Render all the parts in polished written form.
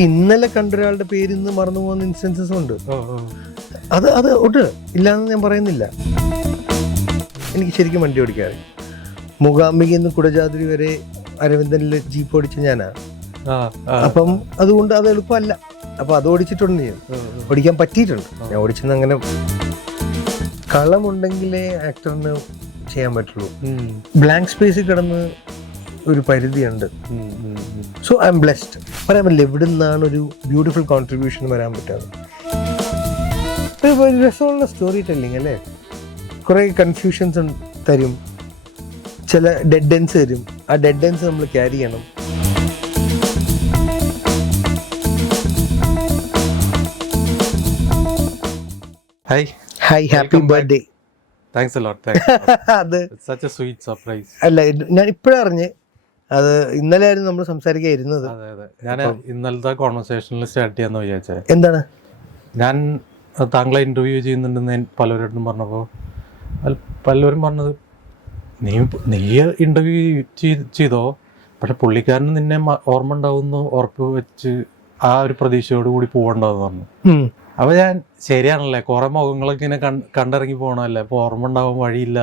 ഇന്നലെ കണ്ട ഒരാളുടെ പേര് ഇന്ന് മറന്നു പോകുന്ന ഇൻസ്റ്റൻസസ് ഉണ്ട്. അത് ഉണ്ട്, ഇല്ലാന്ന് ഞാൻ പറയുന്നില്ല. എനിക്ക് ശരിക്കും വണ്ടി ഓടിക്കാറ്. മൂകാംബികയിൽ നിന്ന് കുടജാദ്രി വരെ അരവിന്ദനിൽ ജീപ്പ് ഓടിച്ച ഞാനാ. അപ്പം അതുകൊണ്ട് അത് എളുപ്പമല്ല. അപ്പൊ അത് ഓടിച്ചിട്ടുണ്ട്, ഞാൻ ഓടിക്കാൻ പറ്റിയിട്ടുണ്ട്. ഞാൻ ഓടിച്ചെന്ന് അങ്ങനെ കളമുണ്ടെങ്കിലേ ആക്ടറിന് ചെയ്യാൻ പറ്റുള്ളൂ. ബ്ലാങ്ക് സ്പേസിൽ കിടന്ന് ഒരു പരിധിയുണ്ട്. So I M blessed. പറയാൻ പറ്റില്ല എവിടെ നിന്നാണ് ഒരു ബ്യൂട്ടിഫുൾ കോൺട്രിബ്യൂഷൻ വരാൻ പറ്റാതെ. രസമുള്ള സ്റ്റോറി ടെല്ലിങ് അല്ലേ. കുറെ കൺഫ്യൂഷൻസ് തരും, ചില ഡെഡ് എൻഡ്സ് തരും. ആ ഡെഡ് എൻഡ്സ് നമ്മൾ ക്യാരി ചെയ്യണം. Hi happy birthday. Thanks a lot. അത് such a sweet surprise. അല്ല, ഞാൻ ഇപ്പോഴാണ് അറിഞ്ഞ്. അത് ഇന്നലെ ആയിരുന്നു നമ്മൾ സംസാരിക്കാതിരുന്നത്. അതെ ഞാൻ ഇന്നലത്തെ കോൺവെർസേഷനിൽ സ്റ്റാർട്ട് ചെയ്യാന്ന് വിചാരിച്ചത്. എന്താണ്, ഞാൻ താങ്കളെ ഇന്റർവ്യൂ ചെയ്യുന്നുണ്ടെന്ന് പലരോടും പറഞ്ഞപ്പോൾ പലരും പറഞ്ഞത് നീ ഇന്റർവ്യൂ ചെയ്തോ, പക്ഷെ പുള്ളിക്കാരന് നിന്നെ ഓർമ്മ ഉണ്ടാവുമെന്ന് ഉറപ്പ് വെച്ച് ആ ഒരു പ്രതീക്ഷയോട് കൂടി പോകണ്ടെന്ന് പറഞ്ഞു. അപ്പൊ ഞാൻ ശരിയാണല്ലേ, കുറെ മുഖങ്ങളൊക്കെ ഇങ്ങനെ കണ്ടിറങ്ങി പോകണല്ലേ, അപ്പൊ ഓർമ്മ ഉണ്ടാവാൻ വഴിയില്ല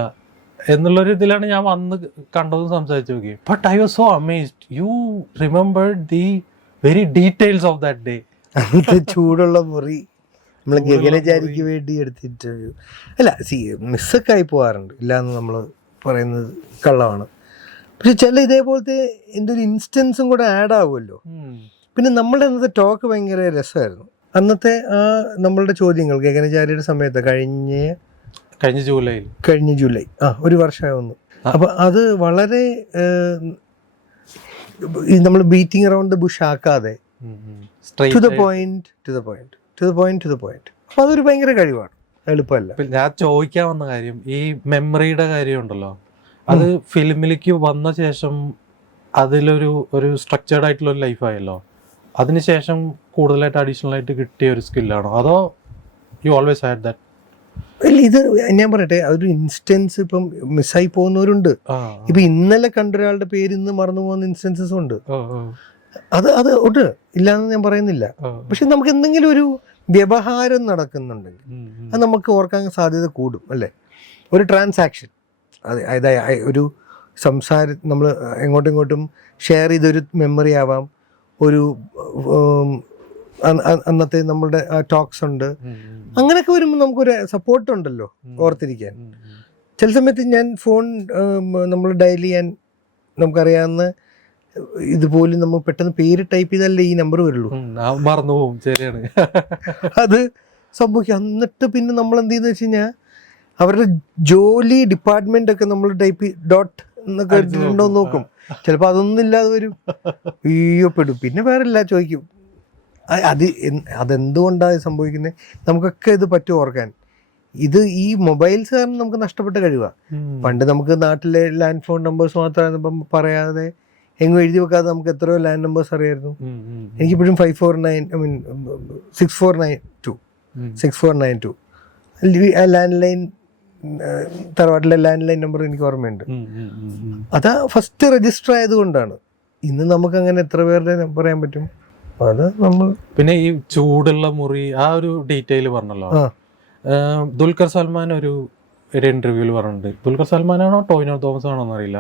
എന്നുള്ളൊരു ഇതിലാണ് ഞാൻ വന്ന് കണ്ടതും സംസാരിച്ചു നോക്കി. But I was so amazed you remembered the very details of that day. ചൂടുള്ള മുറി നമ്മൾ ഗഗനചാരിക്ക് വേണ്ടി എടുത്തിട്ട് അല്ല, മിസ്സൊക്കെ ആയി പോകാറുണ്ട്, ഇല്ലാന്ന് നമ്മൾ പറയുന്നത് കള്ളമാണ്. പക്ഷെ ചില ഇതേപോലത്തെ എന്തൊരു ഇൻസ്റ്റൻസും കൂടെ ആഡ് ആവുമല്ലോ. പിന്നെ നമ്മളുടെ അന്നത്തെ ടോക്ക് ഭയങ്കര രസമായിരുന്നു. അന്നത്തെ ആ നമ്മളുടെ ചോദ്യങ്ങൾ ഗഗനചാരിയുടെ സമയത്ത് കഴിഞ്ഞ ജൂലൈ ഒരു വർഷമാവുന്നു. അപ്പൊ അത് വളരെ നമ്മൾ ബീറ്റിംഗ് അറൗണ്ട് ദ ബുഷ് ആക്കാതെ ടു ദ പോയിന്റ്. അപ്പൊ അതൊരു ഭയങ്കര കഴിവാണ്, എളുപ്പമല്ല. ഞാൻ ചോദിക്കാൻ വന്ന കാര്യം ഈ മെമ്മറിയുടെ കാര്യം ഉണ്ടല്ലോ, അത് ഫിലിമിലേക്ക് വന്ന ശേഷം അതിലൊരു സ്ട്രക്ചേർഡ് ആയിട്ടുള്ള ഒരു ലൈഫായല്ലോ, അതിനുശേഷം കൂടുതലായിട്ട് അഡീഷണൽ ആയിട്ട് കിട്ടിയ ഒരു സ്കില്ലാണോ, അതോ യു ഓൾവേസ് ഹാഡ് ദാറ്റ്? ഇത് ഞാൻ പറയട്ടെ, അതൊരു ഇൻസ്റ്റൻസ് ഇപ്പം മിസ്സായി പോകുന്നവരുണ്ട്. ഇപ്പൊ ഇന്നലെ കണ്ട ഒരാളുടെ പേര് ഇന്ന് മറന്നു പോകുന്ന ഇൻസ്റ്റൻസസ് ഉണ്ട്. അത് ഉണ്ട്, ഇല്ലാന്ന് ഞാൻ പറയുന്നില്ല. പക്ഷെ നമുക്ക് എന്തെങ്കിലും ഒരു വ്യവഹാരം നടക്കുന്നുണ്ടെങ്കിൽ അത് നമുക്ക് ഓർക്കാൻ സാധ്യത കൂടും അല്ലേ. ഒരു ട്രാൻസാക്ഷൻ, അതായത് ഒരു സംസാരം നമ്മൾ എങ്ങോട്ടും ഇങ്ങോട്ടും ഷെയർ ചെയ്തൊരു മെമ്മറി ആവാം, ഒരു അന്നത്തെ നമ്മളുടെ ടോക്സ് ഉണ്ട്. അങ്ങനെയൊക്കെ വരുമ്പോൾ നമുക്കൊരു സപ്പോർട്ട് ഉണ്ടല്ലോ ഓർത്തിരിക്കാൻ. ചില സമയത്ത് ഞാൻ ഫോൺ നമ്മൾ ഡയൽ ചെയ്യാൻ നമുക്കറിയാവുന്ന ഇതുപോലും നമ്മൾ പെട്ടെന്ന് പേര് ടൈപ്പ് ചെയ്താലേ ഈ നമ്പർ വരുള്ളൂ, മറന്നു പോകും. ശരിയാണ്, അത് സംഭവിക്കും. എന്നിട്ട് പിന്നെ നമ്മൾ എന്ത് ചെയ്യുന്ന വെച്ച് കഴിഞ്ഞാൽ അവരുടെ ജോലി ഡിപ്പാർട്ട്മെന്റ് ഒക്കെ നമ്മൾ ടൈപ്പ് ഡോട്ട് എന്നൊക്കെ ഉണ്ടോ നോക്കും. ചിലപ്പോൾ അതൊന്നും ഇല്ലാതെ വരും, പെടും. പിന്നെ വേറെ ഇല്ല ചോദിക്കും. അതെന്തുകൊണ്ടാണ് സംഭവിക്കുന്നത്? നമുക്കൊക്കെ ഇത് പറ്റും ഓർക്കാൻ. ഇത് ഈ മൊബൈൽസ് കാരണം നമുക്ക് നഷ്ടപ്പെട്ട കഴിവാണ്. പണ്ട് നമുക്ക് നാട്ടിലെ ലാൻഡ് ഫോൺ നമ്പേഴ്സ് മാത്രം പറയാതെ എങ്ങും എഴുതി വെക്കാതെ നമുക്ക് എത്രയോ ലാൻഡ് നമ്പേഴ്സ് അറിയായിരുന്നു. എനിക്കിപ്പോഴും 6492 ലാൻഡ് ലൈൻ, തറവാട്ടിലെ ലാൻഡ് ലൈൻ നമ്പർ എനിക്ക് ഓർമ്മയുണ്ട്. അതാ ഫസ്റ്റ് രജിസ്റ്റർ ആയതുകൊണ്ടാണ്. ഇന്ന് നമുക്ക് അങ്ങനെ എത്ര പേരുടെ പറയാൻ പറ്റും? അത് നമ്മൾ പിന്നെ ഈ ചൂടുള്ള മുറി ആ ഒരു ഡീറ്റെയിൽ പറഞ്ഞല്ലോ. ദുൽഖർ സൽമാൻ ഒരു ഇന്റർവ്യൂവിൽ പറഞ്ഞിട്ടുണ്ട്. ദുൽഖർ സൽമാനാണോ ടോവിനോ തോമസ് ആണോ എന്നറിയില്ല,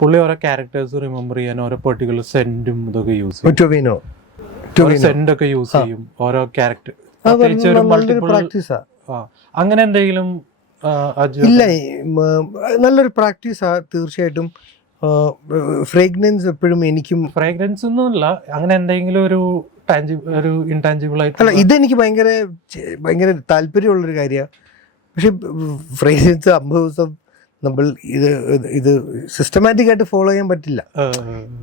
പുള്ളി ഓരോ ക്യാരക്ടേഴ്സ് റിമെമ്പർ ചെയ്യാൻ ഓരോ പെർട്ടിക്കുലർ സെന്റും ഇതൊക്കെ യൂസ് ചെയ്യും. സെന്റ് ഒക്കെ യൂസ് ചെയ്യും ഓരോ ക്യാരക്ടർ. അങ്ങനെ എന്തെങ്കിലും ഇല്ല, നല്ലൊരു പ്രാക്ടീസാ തീർച്ചയായിട്ടും. ഫ്രേഗ്രൻസ് എപ്പോഴും എനിക്കും ഫ്രേഗ്രൻസ് ഒന്നുമില്ല, അങ്ങനെ എന്തെങ്കിലും ഒരു ഇൻടാഞ്ചിബിൾ ആയിട്ട്. അല്ല, ഇതെനിക്ക് ഭയങ്കര താല്പര്യമുള്ളൊരു കാര്യമാണ്. പക്ഷെ ഫ്രേഗ്രൻസ് 50 ദിവസം നമ്മൾ ഇത് സിസ്റ്റമാറ്റിക് ആയിട്ട് ഫോളോ ചെയ്യാൻ പറ്റില്ല.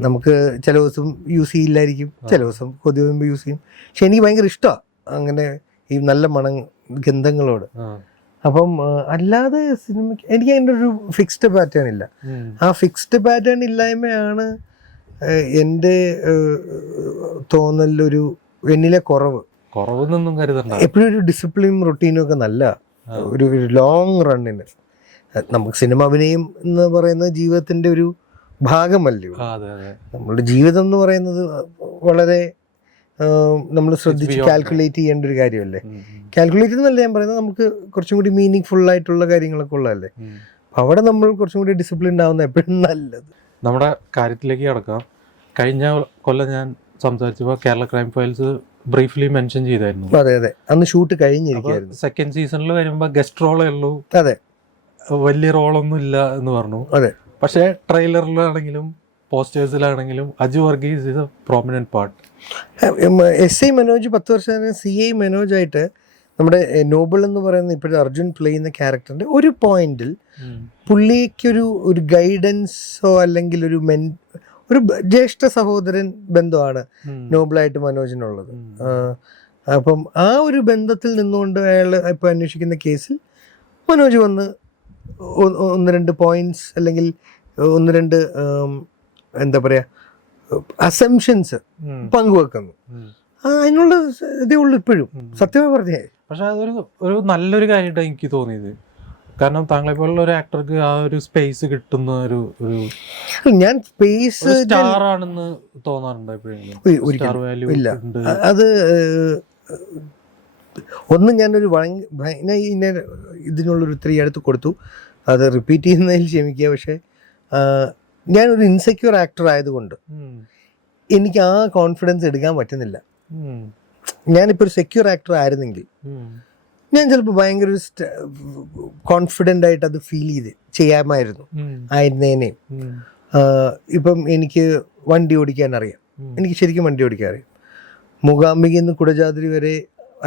നമുക്ക് ചില ദിവസം യൂസ് ചെയ്യില്ലായിരിക്കും, ചില ദിവസം കൊതി വരുമ്പോൾ യൂസ് ചെയ്യും. പക്ഷെ എനിക്ക് ഭയങ്കര ഇഷ്ടമാണ് അങ്ങനെ ഈ നല്ല ഗന്ധങ്ങളോട്. അപ്പം അല്ലാതെ സിനിമയ്ക്ക് എനിക്ക് അതിൻ്റെ ഒരു ഫിക്സ്ഡ് പാറ്റേൺ ഇല്ല. ആ ഫിക്സ്ഡ് പാറ്റേൺ ഇല്ലായ്മയാണ് എൻ്റെ തോന്നലൊരു എന്നിലെ കുറവെന്നൊന്നും കരുതണ്ട. എപ്പോഴും ഒരു ഡിസിപ്ലിനും റൊട്ടീനും ഒക്കെ നല്ല ഒരു ലോങ് റണ്ണിന്. നമുക്ക് സിനിമ അഭിനയം എന്ന് പറയുന്നത് ജീവിതത്തിൻ്റെ ഒരു ഭാഗമല്ലേ. നമ്മളുടെ ജീവിതം എന്ന് പറയുന്നത് വളരെ നമ്മൾ ശ്രദ്ധിച്ച് കാൽക്കുലേറ്റ് ചെയ്യേണ്ട ഒരു കാര്യമല്ലേ. കാൽക്കുലേറ്റ് എന്നല്ല ഞാൻ പറയുന്നത്, നമുക്ക് കുറച്ചും കൂടി മീനിങ് ഫുൾ ആയിട്ടുള്ള കാര്യങ്ങളൊക്കെ ഉള്ളതല്ലേ. അവിടെ നമ്മൾ കുറച്ചും കൂടി ഡിസിപ്ലിൻഡ് ആവുന്ന എപ്പോഴും നല്ലത്. നമ്മുടെ കാര്യത്തിലേക്ക് കിടക്കാം. കഴിഞ്ഞ കൊല്ലം ഞാൻ സംസാരിച്ചപ്പോൾ Kerala Crime files briefly mention ചെയ്തായിരുന്നു. അതെ അതെ, അന്ന് ഷൂട്ട് കഴിഞ്ഞിരിക്കുകയായിരുന്നു. സെക്കൻഡ് സീസണിൽ വരുമ്പോൾ ഗസ്റ്റ് റോളേ ഉള്ളൂ, അതെ, വലിയ റോളൊന്നും ഇല്ല എന്ന് പറഞ്ഞു. അതെ, പക്ഷേ ട്രെയിലറിലാണെങ്കിലും പോസ്റ്റേഴ്സിലാണെങ്കിലും Aju Varghese is a prominent part. SI Manoj 10 വർഷം CI മനോജായിട്ട് നമ്മുടെ നോബിൾ എന്ന് പറയുന്ന ഇപ്പോഴത്തെ അർജുൻ പ്ലേ ചെയ്യുന്ന ക്യാരക്ടറിന്റെ ഒരു പോയിന്റിൽ പുള്ളിക്കൊരു ഗൈഡൻസോ അല്ലെങ്കിൽ ഒരു ജ്യേഷ്ഠ സഹോദരൻ ബന്ധമാണ് നോബിളായിട്ട് മനോജിനുള്ളത്. അപ്പം ആ ഒരു ബന്ധത്തിൽ നിന്നുകൊണ്ട് അയാൾ ഇപ്പൊ അന്വേഷിക്കുന്ന കേസിൽ മനോജ് വന്ന് 1-2 പോയിന്റ്സ് അല്ലെങ്കിൽ 1-2 എന്താ പറയാ അസംഷൻസ് പങ്കുവെക്കുന്നു. അതിനുള്ള ഇതേ ഉള്ളൂ ഇപ്പോഴും, സത്യമായി പറഞ്ഞേ. പക്ഷെ അതൊരു നല്ലൊരു കാര്യമായിട്ടാണ് എനിക്ക് തോന്നിയത്. കാരണം താങ്കളെ പോലുള്ള ഒരു ആക്ടർക്ക് ആ ഒരു സ്പേസ് കിട്ടുന്ന ഒരു ഞാൻ സ്പേസ് സ്റ്റാർ ആണെന്ന് തോന്നാറുണ്ട് എപ്പോഴെങ്കിലും. ഇല്ല, അത് ഒന്ന് ഞാനൊരു ഇതിനുള്ളൊരു 3 അടുത്ത് കൊടുത്തു, അത് റിപ്പീറ്റ് ചെയ്യുന്നതിൽ ക്ഷമിക്കുക. പക്ഷെ ഞാനൊരു ഇൻസെക്യൂർ ആക്ടർ ആയതുകൊണ്ട് എനിക്ക് ആ കോൺഫിഡൻസ് എടുക്കാൻ പറ്റുന്നില്ല. ഞാനിപ്പോൾ ഒരു സെക്യൂർ ആക്ടർ ആയിരുന്നെങ്കിൽ ഞാൻ ചിലപ്പോൾ ഭയങ്കര ഒരു കോൺഫിഡൻ്റ് ആയിട്ട് അത് ഫീൽ ചെയ്യാമായിരുന്നു ആയിരുന്നേനെയും. ഇപ്പം എനിക്ക് വണ്ടി ഓടിക്കാൻ അറിയാം, എനിക്ക് ശരിക്കും വണ്ടി ഓടിക്കാൻ അറിയാം. മൂകാംബികയിൽ നിന്ന് കുടജാദ്രി വരെ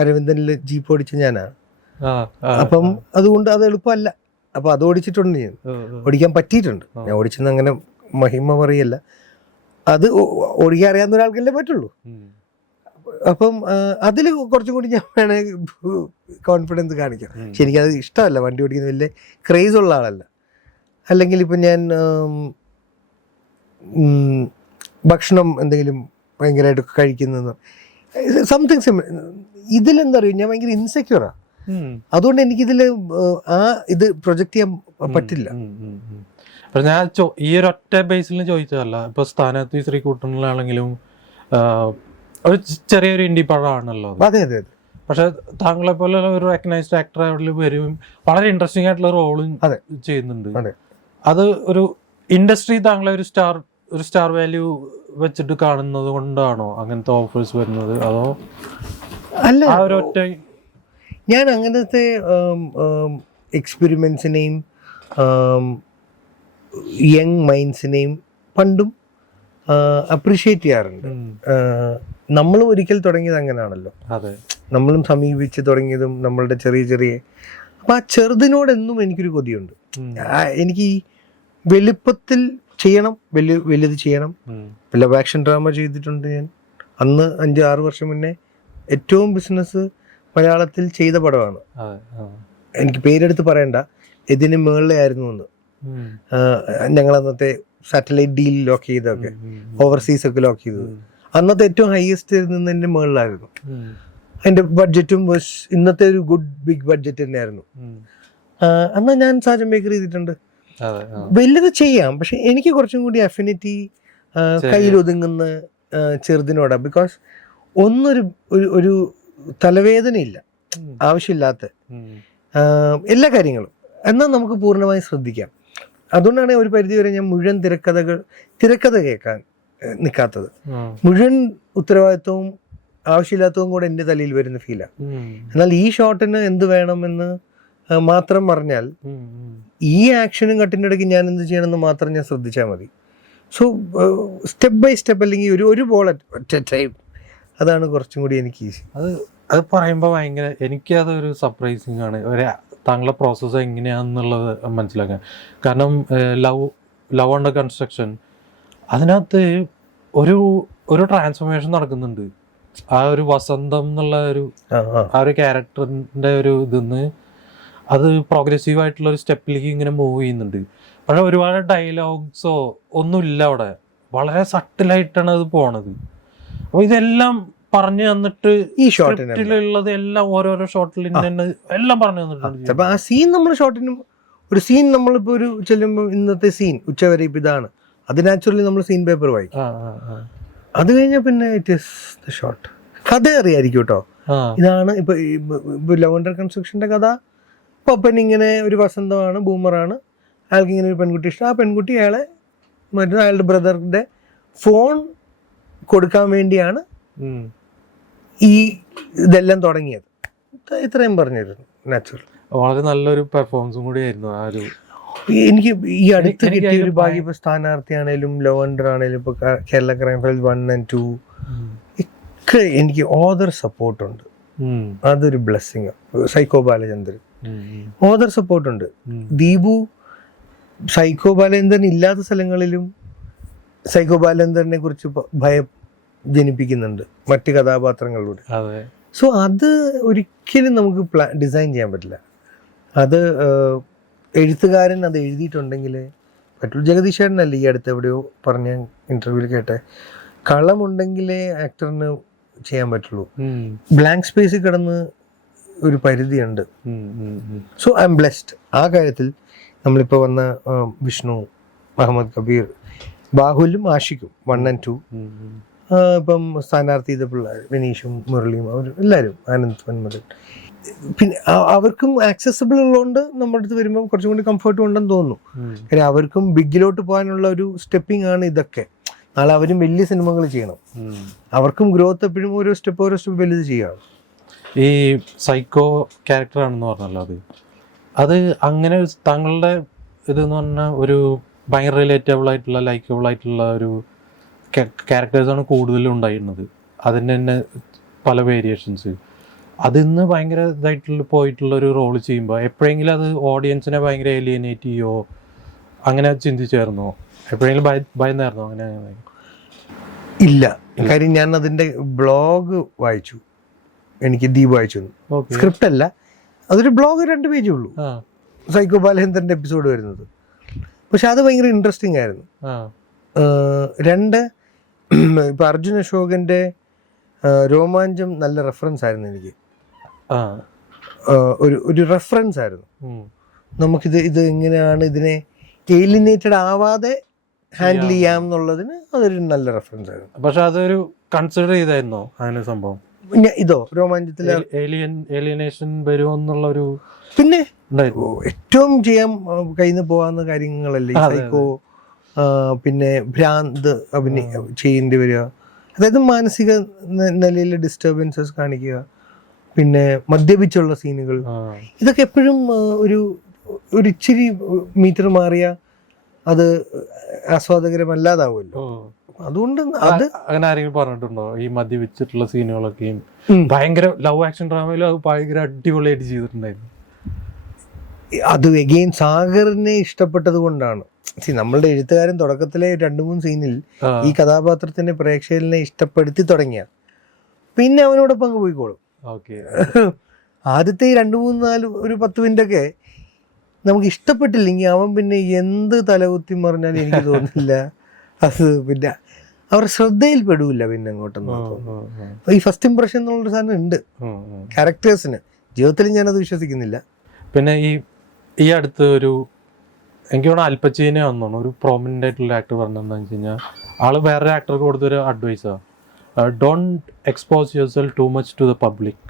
അരവിന്ദനിൽ ജീപ്പ് ഓടിച്ച ഞാനാണ്. അപ്പം അതുകൊണ്ട് അത് എളുപ്പമല്ല. അപ്പം അത് ഓടിച്ചിട്ടുണ്ട്, ഞാൻ ഓടിക്കാൻ പറ്റിയിട്ടുണ്ട്. ഞാൻ ഓടിച്ചെന്ന് അങ്ങനെ മഹിമ പറയല്ല, അത് ഓടിക്കാൻ അറിയാവുന്ന ഒരാൾക്കല്ലേ പറ്റുള്ളൂ. അപ്പം അതിൽ കുറച്ചും കൂടി ഞാൻ വേണമെങ്കിൽ കോൺഫിഡൻസ് കാണിക്കാം. പക്ഷെ എനിക്കത് ഇഷ്ടമല്ല, വണ്ടി ഓടിക്കുന്ന വലിയ ക്രേസ് ഉള്ള ആളല്ല. അല്ലെങ്കിൽ ഇപ്പം ഞാൻ ഭക്ഷണം എന്തെങ്കിലും ഭയങ്കരമായിട്ട് കഴിക്കുന്നത് സംതിങ് ഇതിലെന്താ അറിയും, ഞാൻ ഭയങ്കര ഇൻസെക്യൂറാണ്. അതുകൊണ്ട് എനിക്കിതിൽ ഇത് പ്രൊജക്റ്റ് ചെയ്യാൻ പറ്റില്ല. ഞാൻ ഈ ഒരു ഒറ്റ ബേസിൽ ചോദിച്ചതല്ല. ഇപ്പൊ സ്ഥാനാർത്ഥി ശ്രീകുട്ടനിലാണെങ്കിലും ഒരു ചെറിയൊരു ഇൻഡി പടമാണല്ലോ. അതെ അതെ അതെ. പക്ഷെ താങ്കളെ പോലെ ഒരു റെക്കഗ്നൈസ്ഡ് ആക്ടർ വരും, വളരെ ഇൻട്രസ്റ്റിംഗ് ആയിട്ടുള്ള റോളും ചെയ്യുന്നുണ്ട്. അത് ഒരു ഇൻഡസ്ട്രി താങ്കളെ ഒരു സ്റ്റാർ വാല്യൂ വെച്ചിട്ട് കാണുന്നത് കൊണ്ടാണോ അങ്ങനത്തെ ഓഫേഴ്സ് വരുന്നത്, അതോ അല്ല ആ ഒരു ഒറ്റ? ഞാൻ അങ്ങനത്തെ എക്സ്പെരിമെന്റ്സിനെയും യങ് മൈൻഡ്സിനെയും പണ്ടും അപ്രീഷിയേറ്റ് ചെയ്യാറുണ്ട്. നമ്മളും ഒരിക്കൽ തുടങ്ങിയത് അങ്ങനെയാണല്ലോ, നമ്മളും സമീപിച്ച് തുടങ്ങിയതും നമ്മളുടെ ചെറിയ അപ്പം ആ ചെറുതിനോടെന്നും എനിക്കൊരു കൊതിയുണ്ട്. എനിക്ക് ഈ വലുപ്പത്തിൽ ചെയ്യണം, വലുത് ചെയ്യണം. ലവ് ആക്ഷൻ ഡ്രാമ ചെയ്തിട്ടുണ്ട് ഞാൻ. അന്ന് 5-6 വർഷം മുന്നേ ഏറ്റവും ബിസിനസ് മലയാളത്തിൽ ചെയ്ത പടമാണ്. എനിക്ക് പേരെടുത്ത് പറയണ്ട, ഇതിന് മുകളിലായിരുന്നു എന്ന്. ഞങ്ങൾ അന്നത്തെ സാറ്റലൈറ്റ് ഡീൽ ലോക്ക് ചെയ്തൊക്കെ, ഓവർസീസ് ഒക്കെ ലോക്ക് ചെയ്തത് അന്നത്തെ ഏറ്റവും ഹയസ്റ്റ് നിന്നതിന്റെ മുകളിലായിരുന്നു. അതിന്റെ ബഡ്ജറ്റും ഇന്നത്തെ ഒരു ഗുഡ് ബിഗ് ബഡ്ജറ്റ് തന്നെയായിരുന്നു. എന്നാൽ ഞാൻ സാജൻ ബേക്കറി ചെയ്തിട്ടുണ്ട്. വലുത് ചെയ്യാം, പക്ഷെ എനിക്ക് കുറച്ചും കൂടി അഫിനിറ്റി കയ്യിലൊതുങ്ങുന്ന ചെറുതിനോടാ. ബിക്കോസ് ഒരു തലവേദനയില്ല ആവശ്യമില്ലാത്ത എല്ലാ കാര്യങ്ങളും, എന്നാൽ നമുക്ക് പൂർണ്ണമായി ശ്രദ്ധിക്കാം. അതുകൊണ്ടാണ് ഒരു പരിധിവരെ ഞാൻ മുഴുവൻ തിരക്കഥ കേൾക്കാൻ നിൽക്കാത്തത്. മുഴുവൻ ഉത്തരവാദിത്വവും ആവശ്യമില്ലാത്തതും കൂടെ എൻ്റെ തലയിൽ വരുന്ന ഫീലാണ്. എന്നാൽ ഈ ഷോട്ടിന് എന്ത് വേണമെന്ന് മാത്രം പറഞ്ഞാൽ, ഈ ആക്ഷനും കട്ടിൻ്റെ ഇടയ്ക്ക് ഞാൻ എന്ത് ചെയ്യണമെന്ന് മാത്രം ഞാൻ ശ്രദ്ധിച്ചാൽ മതി. സോ സ്റ്റെപ്പ് ബൈ സ്റ്റെപ്പ്, അല്ലെങ്കിൽ ഒരു ബോൾ അറ്റ് എ ടൈം, അതാണ് കുറച്ചും കൂടി എനിക്ക് ഈസി. അത് പറയുമ്പോൾ ഭയങ്കര എനിക്കതൊരു സർപ്രൈസിങ് ആണ്, താങ്കളുടെ പ്രോസസ്സ് എങ്ങനെയാണെന്നുള്ളത് മനസ്സിലാക്കാൻ. കാരണം ലവ് അണ്ടർ കൺസ്ട്രക്ഷൻ, അതിനകത്ത് ഒരു ട്രാൻസ്ഫോർമേഷൻ നടക്കുന്നുണ്ട്. ആ ഒരു വസന്തം എന്നുള്ള ആ ഒരു ക്യാരക്ടറിന്റെ ഒരു ഇതിന്ന് അത് പ്രോഗ്രസീവ് ആയിട്ടുള്ള ഒരു സ്റ്റെപ്പിലേക്ക് ഇങ്ങനെ മൂവ് ചെയ്യുന്നുണ്ട്. പക്ഷെ ഒരുപാട് ഡയലോഗ്സോ ഒന്നുമില്ല അവിടെ, വളരെ സട്ടിലായിട്ടാണ് അത് പോണത്. അപ്പൊ ഇതെല്ലാം പറഞ്ഞു തന്നിട്ട് ഈ ഷോട്ടിലുള്ളത് എല്ലാം ഓരോരോ ഷോട്ടിൽ എല്ലാം പറഞ്ഞു തന്നിട്ടുണ്ട്. ആ സീൻ നമ്മൾ ഷോട്ടിനും ഒരു സീൻ നമ്മളിപ്പോ ഒരു ചെല്ലുമ്പോൾ ഇന്നത്തെ സീൻ ഉച്ചവരെ ഇപ്പൊ ഇതാണ്, അത് നാച്ചുറലി നമ്മൾ സീൻ പേപ്പർ വായിക്കും. അത് കഴിഞ്ഞാൽ പിന്നെ ഇറ്റ് ഈസ് ദ ഷോട്ട്. കഥ അറിയായിരിക്കും കേട്ടോ. ആ ഇതാണ് ഇപ്പൊ ലവ് അണ്ടർ കൺസ്ട്രക്ഷന്റെ കഥ. പപ്പൻ ഇങ്ങനെ ഒരു വസന്തമാണ്, ബൂമറാണ്, അയാൾക്ക് ഇങ്ങനെ ഒരു പെൺകുട്ടി ഇഷ്ടം. ആ പെൺകുട്ടി അയാളെ മറ്റേ അയാളുടെ ബ്രദറിന്റെ ഫോൺ കൊടുക്കാൻ വേണ്ടിയാണ് ഉം. ഈ ഇതെല്ലാം തുടങ്ങിയത്. ഇത്രയും പറഞ്ഞിരുന്നു. നാച്ചുറൽ. വളരെ നല്ലൊരു പെർഫോമൻസും കൂടി ആയിരുന്നു ആ ഒരു. എനിക്ക് ഈ അടുത്ത് എനിക്ക് കിട്ടിയ ഒരു അതിൽ ഭാഗ്യം, ഇപ്പൊ സ്ഥാനാർത്ഥിയാണേലും ലവ് അണ്ടർ ആണേലും ഇപ്പൊ കേരള ക്രൈം ഫയൽ 1 and 2 ഒക്കെ എനിക്ക് ഓദർ സപ്പോർട്ടുണ്ട്. ഉം. അതൊരു ബ്ലെസ്സിങ്. സൈക്കോ ബാലചന്ദ്രൻ ഉം. ഓദർ സപ്പോർട്ടുണ്ട്. ഉം. ദീപു സൈക്കോ ബാലചന്ദ്രൻ ഇല്ലാത്ത സ്ഥലങ്ങളിലും സൈക്കോ ബാലചന്ദ്രനെ കുറിച്ച് ഭയം ജനിപ്പിക്കുന്നുണ്ട് മറ്റ് കഥാപാത്രങ്ങളിലൂടെ. അതെ. സോ അത് ഒരിക്കലും നമുക്ക് ഡിസൈൻ ചെയ്യാൻ പറ്റില്ല. അത് എഴുത്തുകാരൻ അത് എഴുതിയിട്ടുണ്ടെങ്കിൽ പറ്റുള്ളൂ. ജഗദീഷ് ചേട്ടനല്ലേ ഈ അടുത്ത് എവിടെയോ പറഞ്ഞ ഇന്റർവ്യൂവിൽ കേട്ടെ, കളമുണ്ടെങ്കിലേ ആക്ടറിന് ചെയ്യാൻ പറ്റുള്ളൂ. ഉം. ബ്ലാങ്ക് സ്പേസിൽ കിടന്ന് ഒരു പരിധിയുണ്ട്. ഉം. ഉം. ഉം. So I M blessed. ആ കാര്യത്തിൽ നമ്മളിപ്പോൾ വന്ന വിഷ്ണു, മുഹമ്മദ് കബീർ, ബാഹുലും ആഷിക്കും 1 and 2, ഉം. ഉം. ഇപ്പം സ്ഥാനാർത്ഥി ചെയ്ത പിള്ളേർ വിനീഷും മുരളിയും അവർ എല്ലാവരും, ആനന്ദ് മന്മഥൻ, പിന്നെ അവർക്കും ആക്സസിബിൾ ഉള്ളതുകൊണ്ട് നമ്മുടെ അടുത്ത് വരുമ്പോൾ കുറച്ചും കൂടി കംഫർട്ടും ഉണ്ടെന്ന് തോന്നുന്നു. ഉം. കാര്യം അവർക്കും ബിഗിലോട്ട് പോകാനുള്ള ഒരു സ്റ്റെപ്പിംഗ് ആണ് ഇതൊക്കെ. നാളെ അവരും വലിയ സിനിമകൾ ചെയ്യണം. ഉം. അവർക്കും ഗ്രോത്ത് എപ്പോഴും ഓരോ സ്റ്റെപ്പ് വലുത് ചെയ്യണം. ഈ സൈക്കോ ക്യാരക്ടറാണെന്ന് പറഞ്ഞല്ലോ, അത് അങ്ങനെ താങ്കളുടെ ഇതെന്ന് പറഞ്ഞാൽ ഒരു ഭയങ്കര റിലേറ്റബിൾ ആയിട്ടുള്ള ലൈക്കബിൾ ആയിട്ടുള്ള ഒരു ക്യാരക്ടേഴ്സാണ് കൂടുതലും ഉണ്ടായിരുന്നത്. അതിന് തന്നെ പല വേരിയേഷൻസ്. അതിന്ന് ഭയങ്കര ഇതായിട്ടുള്ള പോയിട്ടുള്ള ഒരു റോള് ചെയ്യുമ്പോൾ എപ്പോഴെങ്കിലും അത് ഓഡിയൻസിനെ ഭയങ്കര ഏലിയനേറ്റ് ചെയ്യോ അങ്ങനെ ചിന്തിച്ചായിരുന്നോ? എപ്പോഴെങ്കിലും ഭയന്നായിരുന്നോ അങ്ങനെ? ഇല്ല, കാര്യം ഞാൻ അതിൻ്റെ ബ്ലോഗ് വായിച്ചു. എനിക്ക് ദീപ് വായിച്ചു. സ്ക്രിപ്റ്റ് അല്ല, അതൊരു ബ്ലോഗ് 2 പേജേ ഉള്ളൂ. സൈക്കോ ബാലചന്ദ്രൻ്റെ എപ്പിസോഡ് വരുന്നത്. പക്ഷെ അത് ഭയങ്കര ഇൻട്രസ്റ്റിംഗ് ആയിരുന്നു. 2 ഇപ്പം അർജുൻ അശോകൻ്റെ രോമാഞ്ചം നല്ല റെഫറൻസ് ആയിരുന്നു എനിക്ക്. ഒരു റെഫറൻസ് ആയിരുന്നു. നമുക്കിത് എങ്ങനെയാണ് ഇതിനെ ഏലിനേറ്റഡ് ആവാതെ ഹാൻഡിൽ ചെയ്യാം എന്നുള്ളതിന് അതൊരു നല്ല റെഫറൻസ് ആയിരുന്നു. പക്ഷെ അതൊരു കൺസിഡർ ചെയ്തായിരുന്നോ അങ്ങനെ സംഭവം? ഇതോ രോമാഞ്ചത്തില് ഏലിയനേഷൻ വരുമോ എന്നുള്ളൊരു? പിന്നെ ഏറ്റവും ചെയ്യാൻ കയ്യിൽ നിന്ന് പോകാവുന്ന കാര്യങ്ങളല്ലേ സൈക്കോ. പിന്നെ ഭ്രാന്ത് ചെയ്യേണ്ടി വരിക, അതായത് മാനസിക നിലയിലെ ഡിസ്റ്റർബൻസസ് കാണിക്കുക, പിന്നെ മദ്യപിച്ചുള്ള സീനുകൾ, ഇതൊക്കെ എപ്പോഴും ഒരു ഇച്ചിരി മീറ്റർ മാറിയ അത് ആസ്വാദകരമല്ലാതാവുമല്ലോ. അതുകൊണ്ട് അത് അങ്ങനെ ആരെങ്കിലും പറഞ്ഞിട്ടുണ്ടോ? ഈ മദ്യപിച്ചിട്ടുള്ള സീനുകളൊക്കെയും ഭയങ്കര ലവ് ആക്ഷൻ ഡ്രാമയിലും അത് ഭയങ്കര അടിപൊളിയായിട്ട് ചെയ്തിട്ടുണ്ടായിരുന്നു. അത് എഗെയിൻ സാഗറിനെ ഇഷ്ടപ്പെട്ടത് കൊണ്ടാണ്. നമ്മളുടെ എഴുത്തുകാരൻ തുടക്കത്തിലെ 2-3 സീനിൽ ഈ കഥാപാത്രത്തിന്റെ പ്രേക്ഷകനെ ഇഷ്ടപ്പെടുത്തി തുടങ്ങിയ പിന്നെ അവനോട് പങ്കുപോയിക്കോളും. ആദ്യത്തെ 2-3-4 ഒരു 10 മിനിറ്റൊക്കെ നമുക്ക് ഇഷ്ടപ്പെട്ടില്ലെങ്കിൽ അവൻ പിന്നെ എന്ത് തലകുത്തി പറഞ്ഞാലും എനിക്ക് തോന്നുന്നില്ല അത് പിന്നെ അവർ ശ്രദ്ധയിൽ പെടൂല പിന്നെ അങ്ങോട്ടൊന്നും. ഈ ഫസ്റ്റ് ഇംപ്രഷൻ എന്നുള്ളൊരു സാധനം ഉണ്ട് ക്യാരക്ടേഴ്സിന്. ജീവിതത്തിൽ ഞാനത് വിശ്വസിക്കുന്നില്ല. പിന്നെ ഈ അടുത്ത് എനിക്ക് തോന്നുന്നു അൽപച്ചീനെ വന്നോണം ഒരു പ്രോമിനന്റ് ആയിട്ടുള്ള ആക്ടർ പറഞ്ഞതെന്ന് വെച്ച് കഴിഞ്ഞാൽ, ആള് വേറൊരു ആക്ടർക്ക് കൊടുത്തൊരു അഡ്വൈസാ, don't expose yourself too much to the public,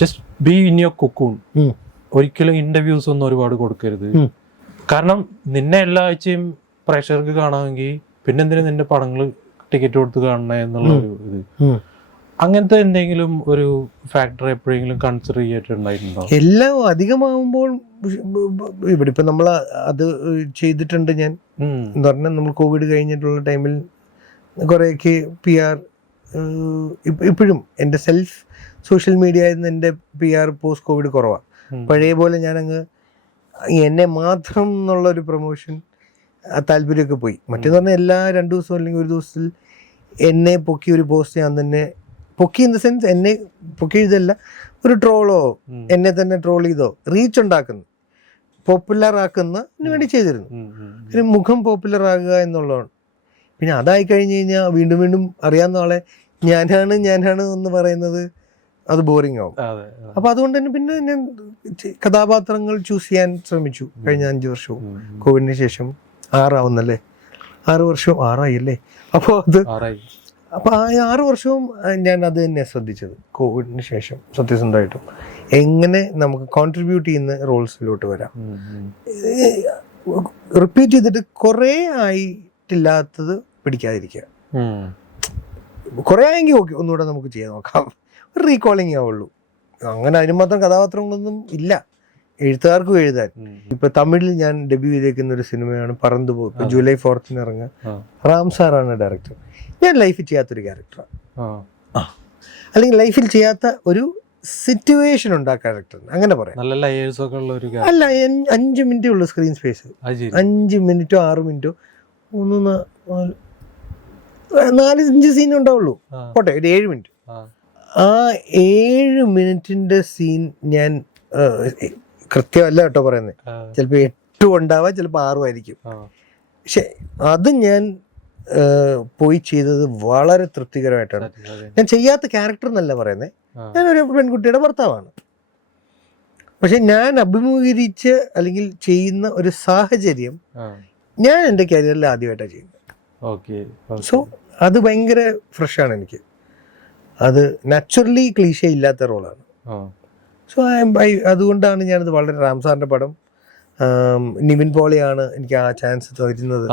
just be in your cocoon. ഒരിക്കലും ഇന്റർവ്യൂസ് ഒന്നും ഒരുപാട് കൊടുക്കരുത്. കാരണം നിന്നെ എല്ലാ ആഴ്ചയും പ്രേക്ഷകർക്ക് കാണാമെങ്കിൽ പിന്നെന്തിനും നിന്റെ പടങ്ങൾ ടിക്കറ്റ് കൊടുത്ത് കാണണേ എന്നുള്ള ഒരു ഇത്. അങ്ങനത്തെ എന്തെങ്കിലും ഒരു ഫാക്ടർ എപ്പോഴെങ്കിലും കൺസിഡർ ചെയ്തിട്ടുണ്ടായിട്ടുണ്ടോ? എല്ലാം അധികമാകുമ്പോൾ ഇവിടെ ഇപ്പം നമ്മൾ അത് ചെയ്തിട്ടുണ്ട്. ഞാൻ എന്ന് പറഞ്ഞാൽ നമ്മൾ കോവിഡ് കഴിഞ്ഞിട്ടുള്ള ടൈമിൽ കുറേയൊക്കെ PR ഇപ്പോഴും എൻ്റെ സെൽഫ് സോഷ്യൽ മീഡിയ ആയിരുന്നു എൻ്റെ PR പോസ്റ്റ് കോവിഡ് കുറവാണ്. പഴയ പോലെ ഞാനങ്ങ് എന്നെ മാത്രം എന്നുള്ളൊരു പ്രൊമോഷൻ താല്പര്യമൊക്കെ പോയി. മറ്റേന്ന് പറഞ്ഞാൽ എല്ലാ 2 ദിവസവും അല്ലെങ്കിൽ ഒരു ദിവസത്തിൽ എന്നെ പൊക്കി ഒരു പോസ്റ്റ് ഞാൻ തന്നെ പൊക്കി. ഇൻ ദ സെൻസ് എന്നെ പൊക്കി എഴുതല്ല, ഒരു ട്രോളോ എന്നെ തന്നെ ട്രോൾ ചെയ്തോ റീച്ച് ഉണ്ടാക്കുന്നു, പോപ്പുലർ ആക്കുന്നതിന് വേണ്ടി ചെയ്തിരുന്നു. ഒരു മുഖം പോപ്പുലർ ആകുക എന്നുള്ളതാണ്. പിന്നെ അതായി കഴിഞ്ഞ് കഴിഞ്ഞാൽ വീണ്ടും വീണ്ടും അറിയാവുന്ന ആളെ ഞാനാണ് എന്ന് പറയുന്നത് അത് ബോറിംഗ് ആവും. അപ്പൊ അതുകൊണ്ട് തന്നെ പിന്നെ ഞാൻ കഥാപാത്രങ്ങൾ ചൂസ് ചെയ്യാൻ ശ്രമിച്ചു. കഴിഞ്ഞ 5 വർഷവും കോവിഡിന് ശേഷം 6 ആവുന്നല്ലേ, 6 വർഷവും 6 ആയി അല്ലേ. അപ്പോൾ അത് അപ്പോൾ ആ 6 വർഷവും ഞാൻ അത് തന്നെ ശ്രദ്ധിച്ചത്. കോവിഡിന് ശേഷം സത്യസന്ധമായിട്ടും എങ്ങനെ നമുക്ക് കോൺട്രിബ്യൂട്ട് ചെയ്യുന്ന റോൾസിലോട്ട് വരാം. റിപ്പീറ്റ് ചെയ്തിട്ട് കുറേ ആയിട്ടില്ലാത്തത് പിടിക്കാതിരിക്കുക. കുറേ ആയെങ്കിൽ ഓക്കെ, ഒന്നുകൂടെ നമുക്ക് ചെയ്യാൻ നോക്കാം. ഒരു റീകോളിങ് ആവുള്ളൂ. അങ്ങനെ അതിന് മാത്രം കഥാപാത്രങ്ങളൊന്നും ഇല്ല എഴുത്തുകാർക്കും എഴുതാൻ. ഇപ്പൊ തമിഴിൽ ഞാൻ ഡെബ്യൂ ചെയ്തേക്കുന്ന ഒരു സിനിമയാണ് പറന്തുപോ. ഇപ്പൊ ജൂലൈ 4th ഇറങ്ങുക. റാം സാറാണ് ഡയറക്ടർ. ഞാൻ ലൈഫിൽ ചെയ്യാത്തൊരു ക്യാരക്ടറാണ്, അല്ലെങ്കിൽ ലൈഫിൽ ചെയ്യാത്ത ഒരു സിറ്റുവേഷൻ ഉണ്ടാക്കുക ക്യാരക്ടർ, അങ്ങനെ പറയാം. അല്ല, 5 മിനിറ്റേ ഉള്ളൂ സ്ക്രീൻ സ്പേസ്. 5 മിനിറ്റോ 6 മിനിറ്റോ 4-5 സീൻ ഉണ്ടാവുള്ളൂ. പോട്ടെ, ഒരു 7 മിനിറ്റ്. ആ 7 മിനിറ്റിന്റെ സീൻ ഞാൻ കൃത്യമല്ല കേട്ടോ പറയുന്നത്, ചിലപ്പോൾ 8 ഉണ്ടാവാം, ചിലപ്പോൾ 6 ആയിരിക്കും. പക്ഷെ അത് ഞാൻ പോയി ചെയ്തത് വളരെ തൃപ്തികരമായിട്ടാണ്. ഞാൻ ചെയ്യാത്ത ക്യാരക്ടർ എന്നല്ല പറയുന്നത്, ഞാനൊരു പെൺകുട്ടിയുടെ ഭർത്താവാണ്. പക്ഷെ ഞാൻ അഭിമുഖീകരിച്ച് അല്ലെങ്കിൽ ചെയ്യുന്ന ഒരു സാഹചര്യം ഞാൻ എൻ്റെ കരിയറിൽ ആദ്യമായിട്ടാണ് ചെയ്യുന്നത്. സോ അത് ഭയങ്കര ഫ്രഷാണ് എനിക്ക്. അത് നാച്ചുറലി ക്ലീഷ ഇല്ലാത്ത റോളാണ്. സോ അതുകൊണ്ടാണ് ഞാനത് വളരെ, റാംസാറിൻ്റെ പടം, നിവിൻ പോളിയാണ് എനിക്ക് ആ ചാൻസ് തരുന്നത്.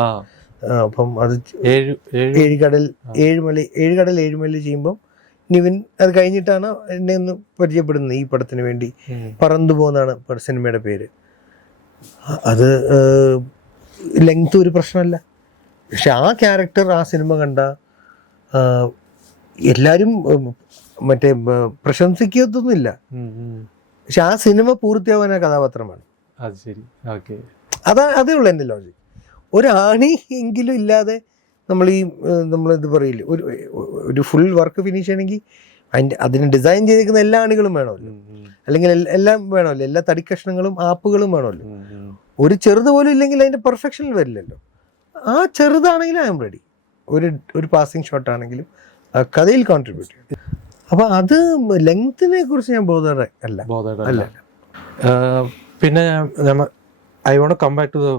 അപ്പം അത് 7 കടൽ 7 മലി ചെയ്യുമ്പം നിവിൻ അത് കഴിഞ്ഞിട്ടാണ് എന്നെ ഒന്ന് പരിചയപ്പെടുന്നത് ഈ പടത്തിന് വേണ്ടി. പറന്നു പോകുന്നതാണ് സിനിമയുടെ പേര്. അത് ലെങ്ത് ഒരു പ്രശ്നമല്ല. പക്ഷെ ആ ക്യാരക്ടർ, ആ സിനിമ കണ്ട എല്ലാവരും മറ്റേ പ്രശംസിക്കത്തൊന്നുമില്ല. പക്ഷെ ആ സിനിമ പൂർത്തിയാവാൻ ആ കഥാപാത്രമാണ്. അതേ ഉള്ളൂ എൻ്റെ ലോജിക്. ഒരാണി എങ്കിലും ഇല്ലാതെ നമ്മളിത് പറയില്ല, ഒരു ഫുൾ വർക്ക് ഫിനിഷ് ചെയ്യണമെങ്കിൽ അതിന് ഡിസൈൻ ചെയ്തിരിക്കുന്ന എല്ലാ അണികളും വേണമല്ലോ, അല്ലെങ്കിൽ എല്ലാം വേണമല്ലോ, എല്ലാ തടിക്കഷ്ണങ്ങളും ആപ്പുകളും വേണമല്ലോ. ഒരു ചെറുത് പോലും ഇല്ലെങ്കിൽ അതിൻ്റെ പെർഫെക്ഷനിൽ വരില്ലല്ലോ. ആ ചെറുതാണെങ്കിലും ഐ എം റെഡി. ഒരു പാസിങ് ഷോട്ട് ആണെങ്കിലും കഥയിൽ കോൺട്രിബ്യൂട്ട് ചെയ്യും. അപ്പോൾ അത് ലെങ്തിനെ കുറിച്ച് ഞാൻ അല്ല. പിന്നെ I won't come back to the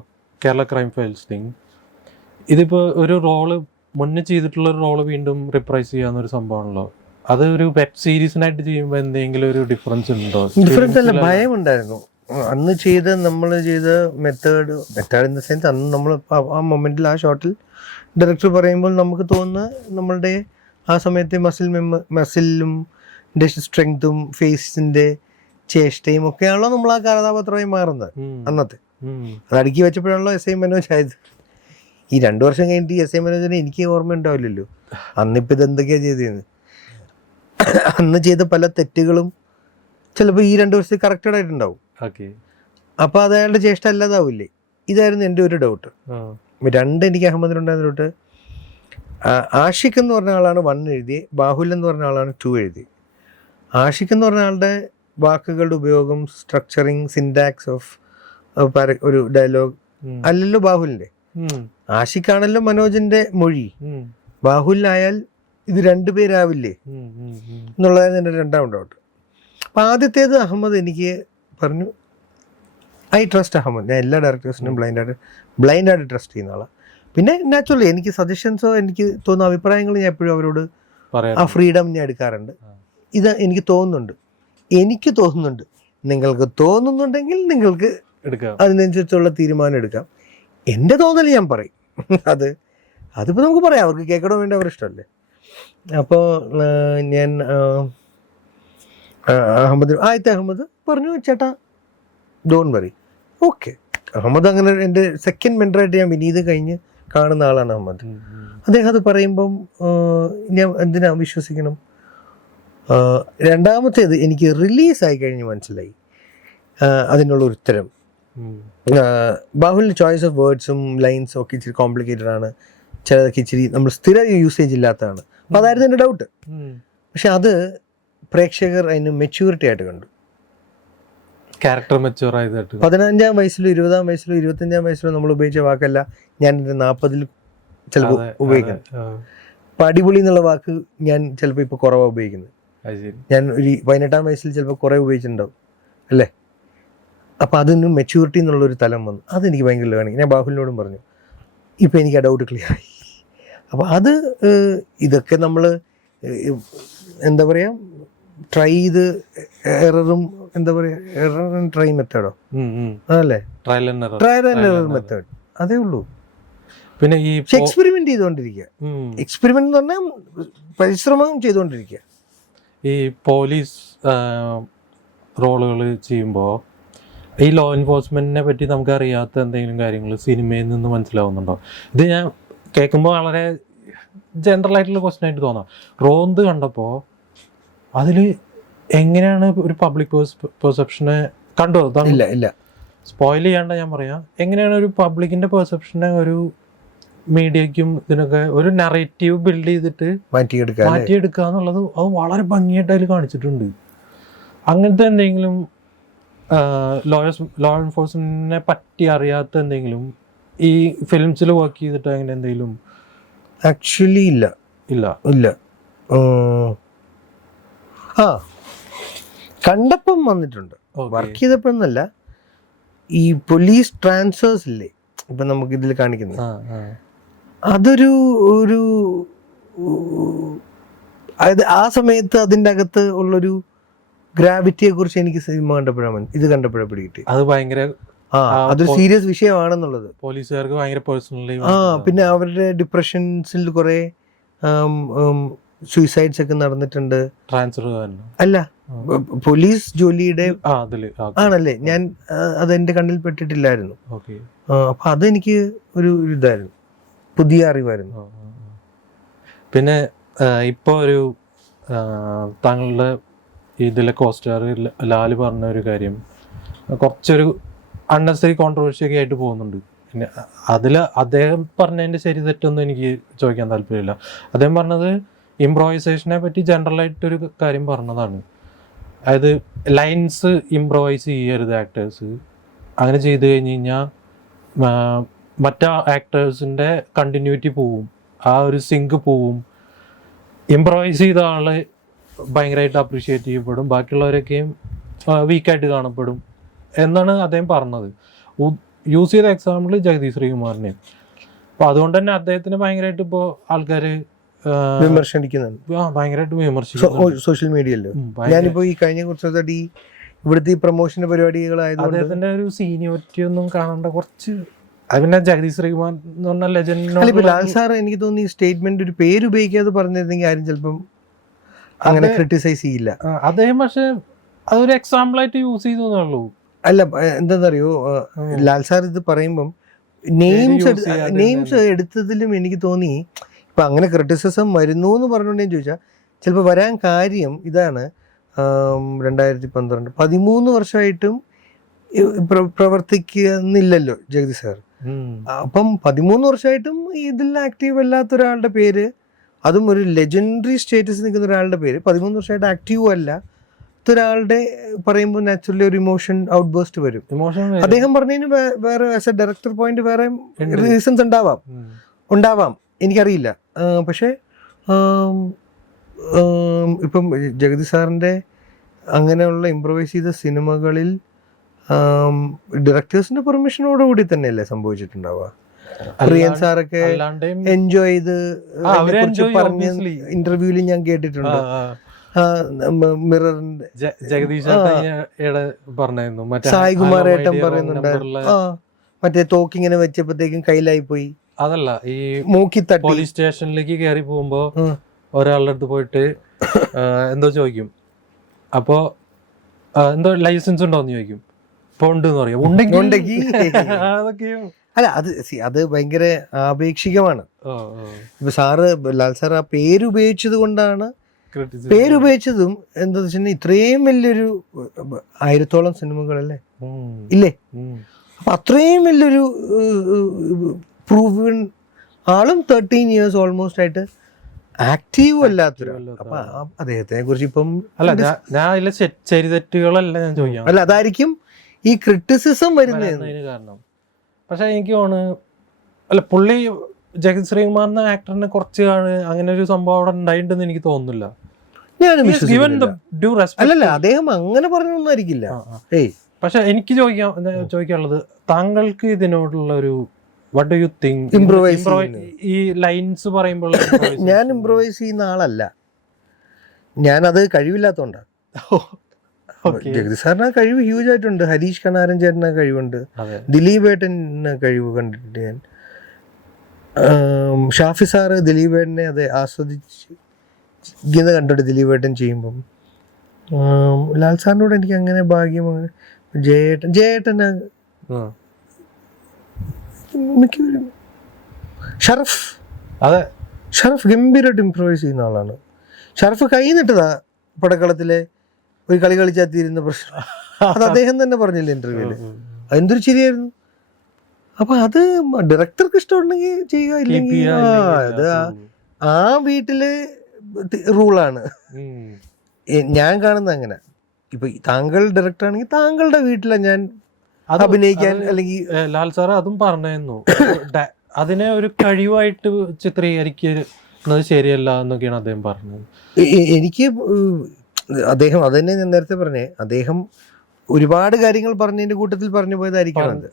Kerala Crime Files thing. ഇതിപ്പോൾ ഒരു റോള് മുന്നേ ചെയ്തിട്ടുള്ള ഒരു റോള് വീണ്ടും റിപ്രൈസ് ചെയ്യാന്നൊരു സംഭവമാണല്ലോ. അത് ഒരു വെബ് സീരീസിനായിട്ട് ചെയ്യുമ്പോൾ എന്തെങ്കിലും ഒരു ഡിഫറൻസ് ഉണ്ടോ? ഡിഫറൻസ് അല്ല, ഭയമുണ്ടായിരുന്നു അന്ന് നമ്മൾ ചെയ്ത മെത്തേഡ് ഇൻ ദ സെൻസ്, അന്ന് നമ്മൾ ആ മൊമെന്റിൽ ആ ഷോട്ടിൽ ഡയറക്ടർ പറയുമ്പോൾ നമുക്ക് തോന്നുന്ന നമ്മളുടെ ആ സമയത്തെ മസിലും സ്ട്രെങ്തും ഫേസിന്റെ ചേഷ്ടയും ഒക്കെയാണല്ലോ നമ്മൾ ആ കഥാപാത്രമായി മാറുന്നത് അന്നത്തെ. അത് അടുക്കി വെച്ചപ്പോഴാണല്ലോ എസ് ഐ മനോജ് ആയത്. ഈ 2 വർഷം കഴിഞ്ഞിട്ട് എസ് ഐ മനോജിനെ എനിക്ക് ഓർമ്മ ഉണ്ടാവില്ലല്ലോ അന്നിപ്പോൾ ഇത് എന്തൊക്കെയാണ് ചെയ്തതെന്ന്. അന്ന് ചെയ്ത പല തെറ്റുകളും ചിലപ്പോൾ ഈ 2 വർഷത്തിൽ കറക്റ്റഡ് ആയിട്ടുണ്ടാവും. അപ്പോൾ അത് അയാളുടെ ജ്യേഷ്ഠ അല്ലാതാവില്ലേ? ഇതായിരുന്നു എൻ്റെ ഒരു ഡൗട്ട്. എനിക്ക് അഹമ്മദിനുണ്ടായിരുന്ന ഡൗട്ട്, ആഷിഖ് എന്ന് പറഞ്ഞ ആളാണ് 1 എഴുതിയത്, ബാഹുൽ എന്ന് പറഞ്ഞ ആളാണ് 2 എഴുതിയത്. ആഷിഖ് എന്ന് പറഞ്ഞ ആളുടെ വാക്കുകളുടെ ഉപയോഗം, സ്ട്രക്ചറിങ്, സിൻടാക്സ് ഓഫ് ഒരു ഡയലോഗ് അല്ലല്ലോ ബാഹുലിന്റെ. ആഷിഖാണല്ലോ മനോജിന്റെ മൊഴി. ബാഹുലിനായാൽ ഇത് 2 പേരാവില്ലേ എന്നുള്ളതായിരുന്നു എൻ്റെ 2ാം ഡൗട്ട്. അപ്പം ആദ്യത്തേത് അഹമ്മദ് എനിക്ക് പറഞ്ഞു, ഐ ട്രസ്റ്റ് അഹമ്മദ്. ഞാൻ എല്ലാ ഡയറക്ടേഴ്സിനും ബ്ലൈൻഡായിട്ട് ട്രസ്റ്റ് ചെയ്യുന്ന ആളാണ്. പിന്നെ നാച്ചുറലി എനിക്ക് സജഷൻസോ എനിക്ക് തോന്നുന്ന അഭിപ്രായങ്ങൾ ഞാൻ എപ്പോഴും അവരോട് ആ ഫ്രീഡം ഞാൻ എടുക്കാറുണ്ട്. ഇത് എനിക്ക് തോന്നുന്നുണ്ട്, നിങ്ങൾക്ക് തോന്നുന്നുണ്ടെങ്കിൽ നിങ്ങൾക്ക് അതിനനുസരിച്ചുള്ള തീരുമാനം എടുക്കാം. എൻ്റെ തോന്നൽ ഞാൻ പറയും. അതിപ്പോൾ നമുക്ക് പറയാം, അവർക്ക് കേൾക്കണോ വേണ്ട അവർ ഇഷ്ടമല്ലേ. അപ്പോൾ ഞാൻ അഹമ്മദ് പറഞ്ഞു, ചേട്ടാ ഡോൺ വറി, ഓക്കെ. അഹമ്മദ് അങ്ങനെ എൻ്റെ സെക്കൻഡ് മെൻറ്ററായിട്ട് ഞാൻ വിനീത് കഴിഞ്ഞ് കാണുന്ന ആളാണ് അഹമ്മദ്. അദ്ദേഹം അത് പറയുമ്പം ഞാൻ എന്തിനാ വിശ്വസിക്കണം. രണ്ടാമത്തേത് എനിക്ക് റിലീസായി കഴിഞ്ഞ് മനസ്സിലായി അതിനുള്ളൊരു ഉത്തരം. ബാഹുലിൻ്റെ ചോയ്സ് ഓഫ് വേർഡ്സും ലൈൻസും ഒക്കെ ഇച്ചിരി കോംപ്ലിക്കേറ്റഡ് ആണ്, ചിലതൊക്കെ ഇച്ചിരി നമ്മൾ സ്ഥിര യൂസേജ് ഇല്ലാത്തതാണ്. അപ്പം അതായിരുന്നു എൻ്റെ ഡൗട്ട്. പക്ഷെ അത് പ്രേക്ഷകർ അതിന് മെച്യൂരിറ്റി ആയിട്ട് കണ്ടു. ക്യാരക്ടർ മെച്യൂർ ആയിട്ട് 15-ാം വയസ്സിലോ 20-ാം വയസ്സിലോ 25-ാം വയസ്സിലോ നമ്മൾ ഉപയോഗിച്ച വാക്കല്ല ഞാൻ എൻ്റെ 40-ൽ ചിലപ്പോൾ ഉപയോഗിക്കുന്നത്. ഇപ്പം അടിപൊളി എന്നുള്ള വാക്ക് ഞാൻ ചിലപ്പോൾ ഇപ്പോൾ കുറവാണ് ഉപയോഗിക്കുന്നത്. ഞാൻ ഒരു 18-ാം വയസ്സിൽ ചിലപ്പോൾ കുറേ ഉപയോഗിച്ചിട്ടുണ്ടാവും അല്ലേ. അപ്പം അതിന് മെച്യൂരിറ്റി എന്നുള്ളൊരു തലം വന്നു. അതെനിക്ക് ഭയങ്കര ലേണിങ്. ഞാൻ ബാഹുലിനോടും പറഞ്ഞു, ഇപ്പം എനിക്ക് ആ ഡൗട്ട് ക്ലിയർ ആയി. അപ്പം അത് ഇതൊക്കെ നമ്മൾ എന്താ പറയുക ട്രൈ ചെയ്ത് എററും എന്താ പറയുക എറർ ആൻഡ് ട്രൈ മെത്തേഡോ അതല്ലേ ട്രയൽ ആൻഡ് എറർ മെത്തേഡ് അതേ ഉള്ളൂ. പിന്നെ ഈ എക്സ്പെരിമെന്റ് ചെയ്തുകൊണ്ടിരിക്കുക. എക്സ്പെരിമെന്റ് എന്ന് പറഞ്ഞാൽ പരിശ്രമം ചെയ്തുകൊണ്ടിരിക്കുക. ഈ പോലീസ് റോളുകൾ ചെയ്യുമ്പോൾ ഈ ലോ എൻഫോഴ്സ്മെന്റിനെ പറ്റി നമുക്ക് അറിയാത്ത എന്തെങ്കിലും കാര്യങ്ങൾ സിനിമയിൽ നിന്ന് മനസ്സിലാവുന്നുണ്ടോ? ഇത് ഞാൻ കേൾക്കുമ്പോൾ വളരെ ജനറൽ ആയിട്ടുള്ള ക്വസ്റ്റ്യൻ ആയിട്ട് തോന്നാം. റോന്ത് കണ്ടപ്പോൾ അതിൽ എങ്ങനെയാണ് ഒരു പബ്ലിക് പെർസെപ്ഷനെ കണ്ടോ? ഇല്ല സ്പോയിൽ ചെയ്യാണ്ട ഞാൻ പറയാം. എങ്ങനെയാണ് ഒരു പബ്ലിക്കിന്റെ പെർസെപ്ഷനെ ഒരു മീഡിയക്കും ഇതിനൊക്കെ ഒരു നറേറ്റീവ് ബിൽഡ് ചെയ്തിട്ട് മാറ്റിയെടുക്കുക എന്നുള്ളത് അത് വളരെ ഭംഗിയായിട്ട് അതിൽ കാണിച്ചിട്ടുണ്ട്. അങ്ങനത്തെ എന്തെങ്കിലും ലോ എൻഫോഴ്സ്മെന്റിനെ പറ്റി അറിയാത്ത എന്തെങ്കിലും ഈ ഫിലിംസിൽ വർക്ക് ചെയ്തിട്ട് അങ്ങനെ എന്തെങ്കിലും? ആക്ച്വലി ഇല്ല. കണ്ടപ്പം വന്നിട്ടുണ്ട്, വർക്ക് ചെയ്തപ്പോഴെന്നല്ല. ഈ പോലീസ് ട്രാൻസ്ഫേഴ്സ് ഇല്ലേ ഇപ്പൊ നമുക്ക് ഇതിൽ കാണിക്കുന്നത്, അതൊരു ആ സമയത്ത് അതിൻ്റെ അകത്ത് ഉള്ളൊരു ഗ്രാവിറ്റിയെ കുറിച്ച് എനിക്ക് സിനിമ കണ്ടപ്പോഴാണ് ഇത് കണ്ടപ്പോഴാണ് പിടികിട്ടി. അത് ഭയങ്കര അതൊരു സീരിയസ് വിഷയമാണെന്നുള്ളത് പോലീസുകാർക്ക് ഭയങ്കര പേഴ്സണലി. പിന്നെ അവരുടെ ഡിപ്രഷൻസിൽ കുറെ സൂയിസൈഡ്സ് ഒക്കെ നടന്നിട്ടുണ്ട്. ട്രാൻസ്ഫർ അല്ല, പോലീസ് ജോലിയുടെ ആണല്ലേ. ഞാൻ അതെന്റെ കണ്ണിൽ പെട്ടിട്ടില്ലായിരുന്നു. അപ്പൊ അതെനിക്ക് ഒരു ഇതായിരുന്നു, പുതിയ അറിവായിരുന്നു. പിന്നെ ഇപ്പൊ ഒരു താങ്കളുടെ ഇതിലെ കോസ്റ്റാർ ലാല് പറഞ്ഞ ഒരു കാര്യം കുറച്ചൊരു അൺനെസറി കോൺട്രവേഴ്സി ഒക്കെ ആയിട്ട് പോകുന്നുണ്ട്. പിന്നെ അതിൽ അദ്ദേഹം പറഞ്ഞതിൻ്റെ ശരി തെറ്റൊന്നും എനിക്ക് ചോദിക്കാൻ താല്പര്യമില്ല. അദ്ദേഹം പറഞ്ഞത് ഇംപ്രോവൈസേഷനെ പറ്റി ജനറലായിട്ടൊരു കാര്യം പറഞ്ഞതാണ്. അതായത് ലൈൻസ് ഇംപ്രൊവൈസ് ചെയ്യരുത് ആക്ടേഴ്സ്. അങ്ങനെ ചെയ്ത് കഴിഞ്ഞ് കഴിഞ്ഞാൽ മറ്റേ ആക്ടേഴ്സിൻ്റെ കണ്ടിന്യൂറ്റി പോവും, ആ ഒരു സിങ്ക് പോവും. ഇംപ്രൊവൈസ് ചെയ്ത ആള് ഭയങ്കരമായിട്ട് അപ്രീഷിയേറ്റ് ചെയ്യപ്പെടും, ബാക്കിയുള്ളവരൊക്കെയും വീക്കായിട്ട് കാണപ്പെടും എന്നാണ് അദ്ദേഹം പറഞ്ഞത്. യൂസ് ചെയ്ത എക്സാമ്പിൾ ജഗദീഷ് ശ്രീകുമാറിനെ. അപ്പോൾ അതുകൊണ്ട് തന്നെ അദ്ദേഹത്തിന് ഭയങ്കരമായിട്ട് ഇപ്പോൾ ആൾക്കാർ ഭയങ്കരമായിട്ട് വിമർശിക്കുന്നു സോഷ്യൽ മീഡിയയില്. ഞാനിപ്പോ ഈ കഴിഞ്ഞ കുറച്ച് ഇവിടുത്തെ ഈ പ്രൊമോഷൻ പരിപാടികളായത് അദ്ദേഹത്തിന്റെ ഒരു സീനിയോറിറ്റി ഒന്നും കാണേണ്ട കുറച്ച്. അതിനെ ജഗദീഷ് ശ്രീകുമാർ എന്ന് പറഞ്ഞ ലെജൻഡ്. ലാൽ സാർ എനിക്ക് തോന്നുന്നു ഈ സ്റ്റേറ്റ്മെന്റ് ഒരു പേര് ഉപയോഗിക്കാതെ പറഞ്ഞിരുന്നെങ്കിൽ ആരും ചിലപ്പം അങ്ങനെ ക്രിട്ടിസൈസ് ചെയ്യില്ല. അദ്ദേഹം പക്ഷെ അതൊരു എക്സാമ്പിൾ ആയിട്ട് യൂസ് ചെയ്തേ. അല്ല, എന്താണെന്നറിയോ, ലാൽ സാർ ഇത് പറയുമ്പം നെയിംസ് എടുത്തതിലും എനിക്ക് തോന്നി ഇപ്പൊ അങ്ങനെ ക്രിറ്റിസിസം വരുന്നു എന്ന് പറഞ്ഞുകൊണ്ട് ഞാൻ ചോദിച്ചാൽ ചിലപ്പോൾ വരാൻ കാര്യം ഇതാണ്. 13 വർഷമായിട്ടും പ്രവർത്തിക്കുന്നില്ലല്ലോ ജഗദീഷ് സാർ. അപ്പം 13 വർഷമായിട്ടും ഇതിൽ ആക്റ്റീവ് അല്ലാത്ത ഒരാളുടെ പേര്, അതും ഒരു ലെജൻഡറി സ്റ്റേറ്റസ് നിൽക്കുന്ന ഒരാളുടെ പേര് 13 വർഷമായിട്ട് ആക്റ്റീവും അല്ല ഒരാളുടെ പറയുമ്പോൾ നാച്ചുറലി ഒരു ഇമോഷൻ ഔട്ട് ബേസ്റ്റ് വരും. അദ്ദേഹം പറഞ്ഞതിന് വേറെ ആസ് എ ഡയറക്ടർ പോയിന്റ് വേറെ റീസൺസ് ഉണ്ടാവാം എനിക്കറിയില്ല. പക്ഷേ ഇപ്പം ജഗദീഷ് സാറിൻ്റെ അങ്ങനെയുള്ള ഇംപ്രൊവൈസ് ചെയ്ത സിനിമകളിൽ ഡയറക്ടേഴ്സിന്റെ പെർമിഷനോടുകൂടി തന്നെയല്ലേ സംഭവിച്ചിട്ടുണ്ടാവുക. പ്രിയൻ സാറൊക്കെ എൻജോയ് ചെയ്ത് പറഞ്ഞ ഇന്റർവ്യൂവിൽ ഞാൻ കേട്ടിട്ടുണ്ട്. മിററിന്റെ സായി കുമാർ ഏട്ടൻ പറയുന്നുണ്ടായിരുന്നു, മറ്റേ തോക്കിങ്ങനെ വെച്ചപ്പോഴത്തേക്കും കയ്യിലായി പോയി. അതല്ല, ഈ മൂക്കി തട്ടി പോലീസ് സ്റ്റേഷനിലേക്ക് കയറി പോകുമ്പോ ഒരാളുടെ അടുത്ത് പോയിട്ട് എന്തോ ചോദിക്കും. അപ്പോ എന്തോ ലൈസൻസ് ഉണ്ടോന്ന് ചോദിക്കും. ഇപ്പൊ ഉണ്ടെന്ന് പറയും. അല്ല, അത് ഭയങ്കര ആപേക്ഷികമാണ്. ഇപ്പൊ സാറ് ലാൽ സാർ ആ പേരുപയോഗിച്ചത് കൊണ്ടാണ്. പേരുപയോഗിച്ചതും എന്താ വെച്ചാൽ ഇത്രയും വലിയൊരു 1000-ഓളം സിനിമകളല്ലേ ഇല്ലേ, അപ്പൊ അത്രയും വലിയൊരു പ്രൂവൺ ആളും 13 years ഓൾമോസ്റ്റ് ആയിട്ട് ആക്റ്റീവ് അല്ലാത്തൊരു. അപ്പൊ അദ്ദേഹത്തിനെ കുറിച്ച് ഇപ്പം അല്ല, അതായിരിക്കും ഈ ക്രിറ്റിസിസം വരുന്നതിന് കാരണം. പക്ഷെ എനിക്ക് തോന്നുന്നു അല്ല, പുള്ളി ജഗദീഷ് ശ്രീകുമാറിന്റെ ആക്ടറിനെ കുറച്ച് അങ്ങനെ ഒരു സംഭവം അവിടെ ഉണ്ടായിട്ടുണ്ടെന്ന് എനിക്ക് തോന്നുന്നില്ല. അല്ലല്ല, അദ്ദേഹം അങ്ങനെ പറഞ്ഞൊന്നും ആയിരിക്കില്ല. പക്ഷെ എനിക്ക് ചോദിക്കാനുള്ളത്, താങ്കൾക്ക് ഇതിനോടുള്ള ഒരു വാട്ട് ഡു യു തിങ്ക് ഈ ലൈൻസ് പറയുമ്പോൾ ഞാൻ ഇംപ്രൂവൈസ് ചെയ്യുന്ന ആളല്ല, ഞാനത് കഴിവില്ലാത്തതുകൊണ്ടാണ്. ജഗതി സാറിന് ആ കഴിവ് ഹ്യൂജ് ആയിട്ടുണ്ട്. ഹരീഷ് കണാരൻ ചേട്ടന് കഴിവുണ്ട്, ദിലീപ് ഏട്ടന് കഴിവ് കണ്ടിട്ടുണ്ട് ഞാൻ. ഷാഫി സാറ് ദിലീപ് ഏട്ടനെ അത് ആസ്വദിച്ച് കണ്ടിട്ട് ദിലീപ് ഏട്ടൻ ചെയ്യുമ്പം. ലാൽ സാറിനോട് എനിക്ക് അങ്ങനെ ഭാഗ്യം. അങ്ങനെ ജയേട്ടന് മിക്കവരും ഷറഫ് ഗംഭീരമായിട്ട് ഇംപ്രൂവൈസ് ചെയ്യുന്ന ആളാണ്. ഷറഫ് കൈ നിട്ടതാ പടക്കളത്തിലെ ഒരു കളി കളിച്ചാത്തിരുന്ന പ്രശ്നം. അത് അദ്ദേഹം തന്നെ പറഞ്ഞില്ലേ ഇന്റർവ്യൂല്. അതെന്തൊരു ശരിയായിരുന്നു. അപ്പൊ അത് ഡയറക്ടർക്ക് ഇഷ്ടമുണ്ടെങ്കിൽ ചെയ്യുക, ഇല്ലെങ്കിൽ അത് ആ വീട്ടില് റൂളാണ് ഞാൻ കാണുന്നത്. അങ്ങനെ ഇപ്പൊ താങ്കൾ ഡയറക്ടർ ആണെങ്കിൽ താങ്കളുടെ വീട്ടിലാണ് ഞാൻ അഭിനയിക്കാൻ. അല്ലെങ്കിൽ ലാൽ സാറ് അതും പറഞ്ഞിരുന്നു, അതിനെ ഒരു കഴിവായിട്ട് ചിത്രീകരിക്കുന്നത് ശരിയല്ല എന്നൊക്കെയാണ് അദ്ദേഹം പറഞ്ഞത്. എനിക്ക് അദ്ദേഹം അതന്നെ ഞാൻ നേരത്തെ പറഞ്ഞേ, അദ്ദേഹം ഒരുപാട് കാര്യങ്ങൾ പറഞ്ഞതിന്റെ കൂട്ടത്തിൽ പറഞ്ഞു പോയതായിരിക്കണം അത്.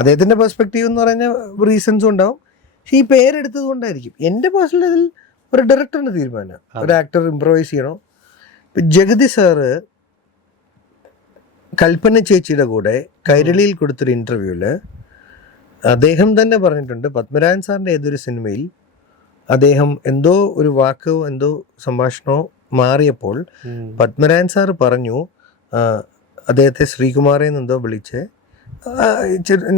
അദ്ദേഹത്തിന്റെ പെർസ്പെക്റ്റീവ് എന്ന് പറഞ്ഞ റീസൺസും ഉണ്ടാവും. പക്ഷെ ഈ പേരെടുത്തത് കൊണ്ടായിരിക്കും. എൻ്റെ പേഴ്സണൽ ഇതിൽ ഒരു ഡയറക്ടറിന്റെ തീരുമാനം, ഒരു ആക്ടർ ഇംപ്രവൈസ് ചെയ്യണോ. ഇപ്പം ജഗതി സാറ് കൽപ്പന ചേച്ചിയുടെ കൂടെ കൈരളിയിൽ കൊടുത്തൊരു ഇന്റർവ്യൂവില് അദ്ദേഹം തന്നെ പറഞ്ഞിട്ടുണ്ട്, പത്മരാജൻ സാറിന്റെ ഏതൊരു സിനിമയിൽ അദ്ദേഹം എന്തോ ഒരു വാക്കോ എന്തോ സംഭാഷണമോ മാറിയപ്പോൾ പത്മരാജൻ സാർ പറഞ്ഞു അദ്ദേഹത്തെ ശ്രീകുമാറിൽ നിന്നെന്തോ വിളിച്ച്,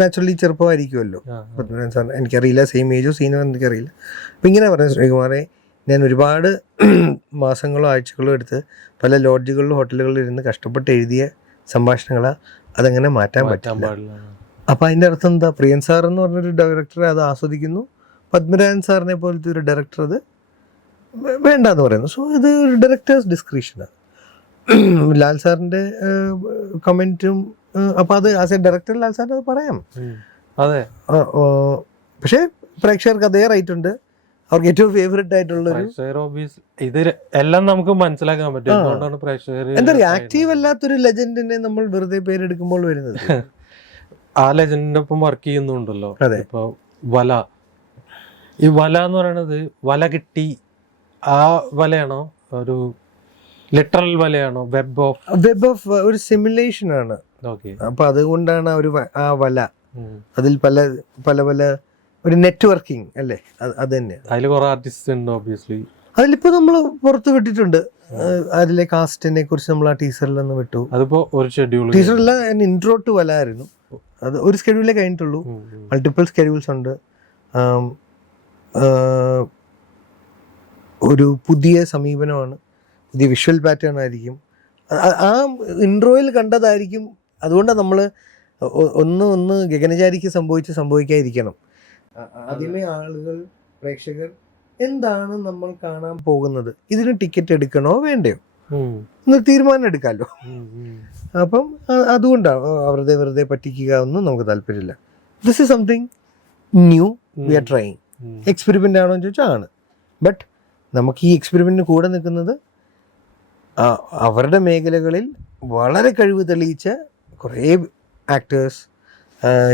നാച്ചുറലി ചെറുപ്പമായിരിക്കുമല്ലോ പത്മനാഭൻ സാർ, എനിക്കറിയില്ല സെയിം ഏജോ സീനോ എനിക്കറിയില്ല. അപ്പം ഇങ്ങനെ പറഞ്ഞു, ശ്രീകുമാറെ ഞാൻ ഒരുപാട് മാസങ്ങളോ ആഴ്ചകളോ എടുത്ത് പല ലോഡ്ജുകളിലും ഹോട്ടലുകളിലും ഇരുന്ന് കഷ്ടപ്പെട്ട് എഴുതിയ സംഭാഷണങ്ങളാണ്, അതങ്ങനെ മാറ്റാൻ പറ്റില്ല. അപ്പം അതിൻ്റെ അർത്ഥം എന്താ? പ്രിയൻ സാർ എന്ന് പറഞ്ഞൊരു ഡയറക്ടറെ അത് ആസ്വദിക്കുന്നു, പത്മരാജൻ സാറിനെ പോലത്തെ ഒരു ഡയറക്ടർ അത് വേണ്ടെന്ന് പറയുന്നു. സോ ഇത് ഒരു ഡയറക്ടേഴ്സ് ഡിസ്ക്രിപ്ഷനാണ്. ലാൽ സാറിൻ്റെ കമൻറ്റും അപ്പം അത് ആസ് എ ഡയറക്ടർ ലാൽ സാറിന് അത് പറയാം. അതെ, പക്ഷേ പ്രേക്ഷകർക്ക് അതേ റൈറ്റ് ഉണ്ട്. അവർക്ക് ഏറ്റവും ഫേവറേറ്റ് ആയിട്ടുള്ള ഇത് എല്ലാം നമുക്ക് മനസ്സിലാക്കാൻ പറ്റും. എന്താ പറയുക, ആക്റ്റീവ് അല്ലാത്തൊരു ലെജൻഡിനെ നമ്മൾ വെറുതെ പേരെടുക്കുമ്പോൾ വരുന്നത്. ആ ലെജൻഡിന്റെ ഒപ്പം വർക്ക് ചെയ്യുന്നുണ്ടല്ലോ. ഇപ്പൊ വല, ഈ വല എന്ന് പറയുന്നത് വല കിട്ടി ആ വലയാണോ, ഒരു ലിറ്ററൽ വലയാണോ, വെബ് ഓഫ് ഒരു സിമുലേഷൻ ആണ്. അപ്പൊ അതുകൊണ്ടാണ് ഒരു ആ വല, അതിൽ പല പല പല ഒരു നെറ്റ്വർക്കിംഗ് അല്ലേ, അത് തന്നെ. അതിൽ കുറെ ആർട്ടിസ്റ്റ് ഉണ്ട് ഒബ്വിയസ്ലി. അതിലിപ്പോ നമ്മൾ പുറത്ത് വിട്ടിട്ടുണ്ട്. അതിലെ കാസ്റ്റിനെ കുറിച്ച് നമ്മൾ ആ ടീസറിലൊന്ന് വിട്ടു. അതിപ്പോ ഒരു ഷെഡ്യൂൾ, ടീസറില്ല, ഇൻട്രോ ടു വല ആയിരുന്നു. അത് ഒരു സ്കെഡ്യൂളേ കഴിഞ്ഞിട്ടുള്ളൂ. മൾട്ടിപ്പിൾ സ്കെഡ്യൂൾസ് ഉണ്ട്. ഒരു പുതിയ സമീപനമാണ്, പുതിയ വിഷ്വൽ പാറ്റേൺ ആയിരിക്കും. ആ ഇൻട്രോയിൽ കണ്ടതായിരിക്കും. അതുകൊണ്ടാണ് നമ്മൾ ഒന്ന് ഗഗനചാരിക്ക് സംഭവിക്കാതിരിക്കണം. ആദ്യമേ ആളുകൾ, പ്രേക്ഷകർ എന്താണ് നമ്മൾ കാണാൻ പോകുന്നത്, ഇതിന് ടിക്കറ്റ് എടുക്കണോ വേണ്ടയോ എന്നൊരു തീരുമാനം എടുക്കാമല്ലോ. അപ്പം അതുകൊണ്ടാണ് വെറുതെ പറ്റിക്കുക ഒന്നും നമുക്ക് താല്പര്യമില്ല. This is something new, we are trying. Experiment ആണോ എന്ന് ചോദിച്ചാൽ ആണ്. ബട്ട് നമുക്ക് ഈ എക്സ്പെരിമെൻറ്റിന് കൂടെ നിൽക്കുന്നത് അവരുടെ മേഖലകളിൽ വളരെ കഴിവ് തെളിയിച്ച കുറേ ആക്ടേഴ്സ്,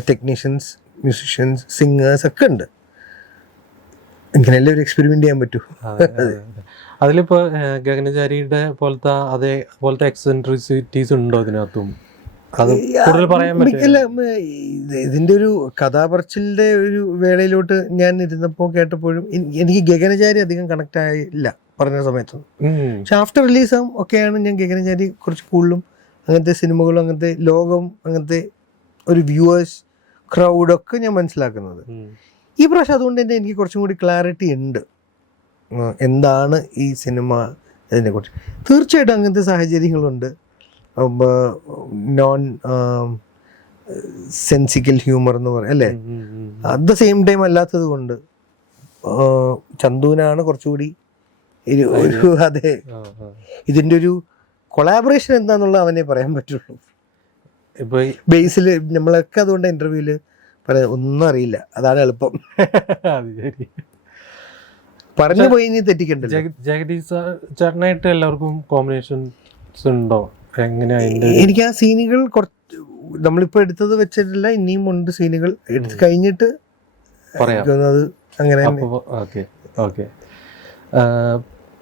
ടെക്നീഷ്യൻസ്, മ്യൂസിഷ്യൻസ്, സിംഗേഴ്സ് ഒക്കെ ഉണ്ട്. ഇങ്ങനെയല്ലേ ഒരു എക്സ്പെരിമെന്റ് ചെയ്യാൻ പറ്റൂ. അതിലിപ്പോ ഗഗനചാരിയുടെ പോലത്തെ എക്സെൻട്രിസിറ്റീസ് ഉണ്ടോ ഇതിനകത്തും? ഇതിന്റെ ഒരു കഥാപറച്ചിലിന്റെ ഒരു വേളയിലോട്ട് ഞാൻ ഇരുന്നപ്പോൾ കേട്ടപ്പോഴും എനിക്ക് ഗഗനചാരി അധികം കണക്ട് ആയില്ല പറഞ്ഞ സമയത്തൊന്നും. പക്ഷെ ആഫ്റ്റർ റിലീസാകും ഒക്കെയാണ് ഞാൻ ഗഗനചാരി കുറച്ച് കൂടുതലും അങ്ങനത്തെ സിനിമകളും അങ്ങനത്തെ ലോകം, അങ്ങനത്തെ ഒരു വ്യൂവേഴ്സ് ക്രൗഡൊക്കെ ഞാൻ മനസ്സിലാക്കുന്നത്. ഈ പ്രാവശ്യം അതുകൊണ്ട് തന്നെ എനിക്ക് കുറച്ചും കൂടി ക്ലാരിറ്റി ഉണ്ട് എന്താണ് ഈ സിനിമ ഇതിനെക്കുറിച്ച്. തീർച്ചയായിട്ടും അങ്ങനത്തെ സാഹചര്യങ്ങളുണ്ട്. നോൺ സെൻസിക്കൽ ഹ്യൂമർ എന്ന് പറയും അല്ലേ, അറ്റ് ദ സെയിം ടൈം അല്ലാത്തത് കൊണ്ട് ചന്തുവിനാണ് കുറച്ചുകൂടി ഒരു അതെ ഇതിൻ്റെ ഒരു കൊളാബറേഷൻ എന്താണെന്നുള്ളത് അവനെ പറയാൻ പറ്റുള്ളൂ. ഇപ്പൊ ബേസിൽ നമ്മളൊക്കെ അതുകൊണ്ട് ഇന്റർവ്യൂല് പറയാം ഒന്നും അറിയില്ല, അതാണ് എളുപ്പം. പറഞ്ഞു പോയി ഇനി തെറ്റിക്കണ്ട. ജഗദീഷ് ചേട്ടനായിട്ട് എല്ലാവർക്കും കോമ്പിനേഷൻസ് ഉണ്ടോ? എനിക്ക് ആ സീനുകൾ കുറച്ച് നമ്മളിപ്പോൾ എടുത്തത് വെച്ചിട്ടില്ല, ഇനിയും ഉണ്ട് സീനുകൾ എടുത്ത് കഴിഞ്ഞിട്ട് പറയാം. അത് അങ്ങനെ അപ്പോൾ ഓക്കെ ഓക്കെ.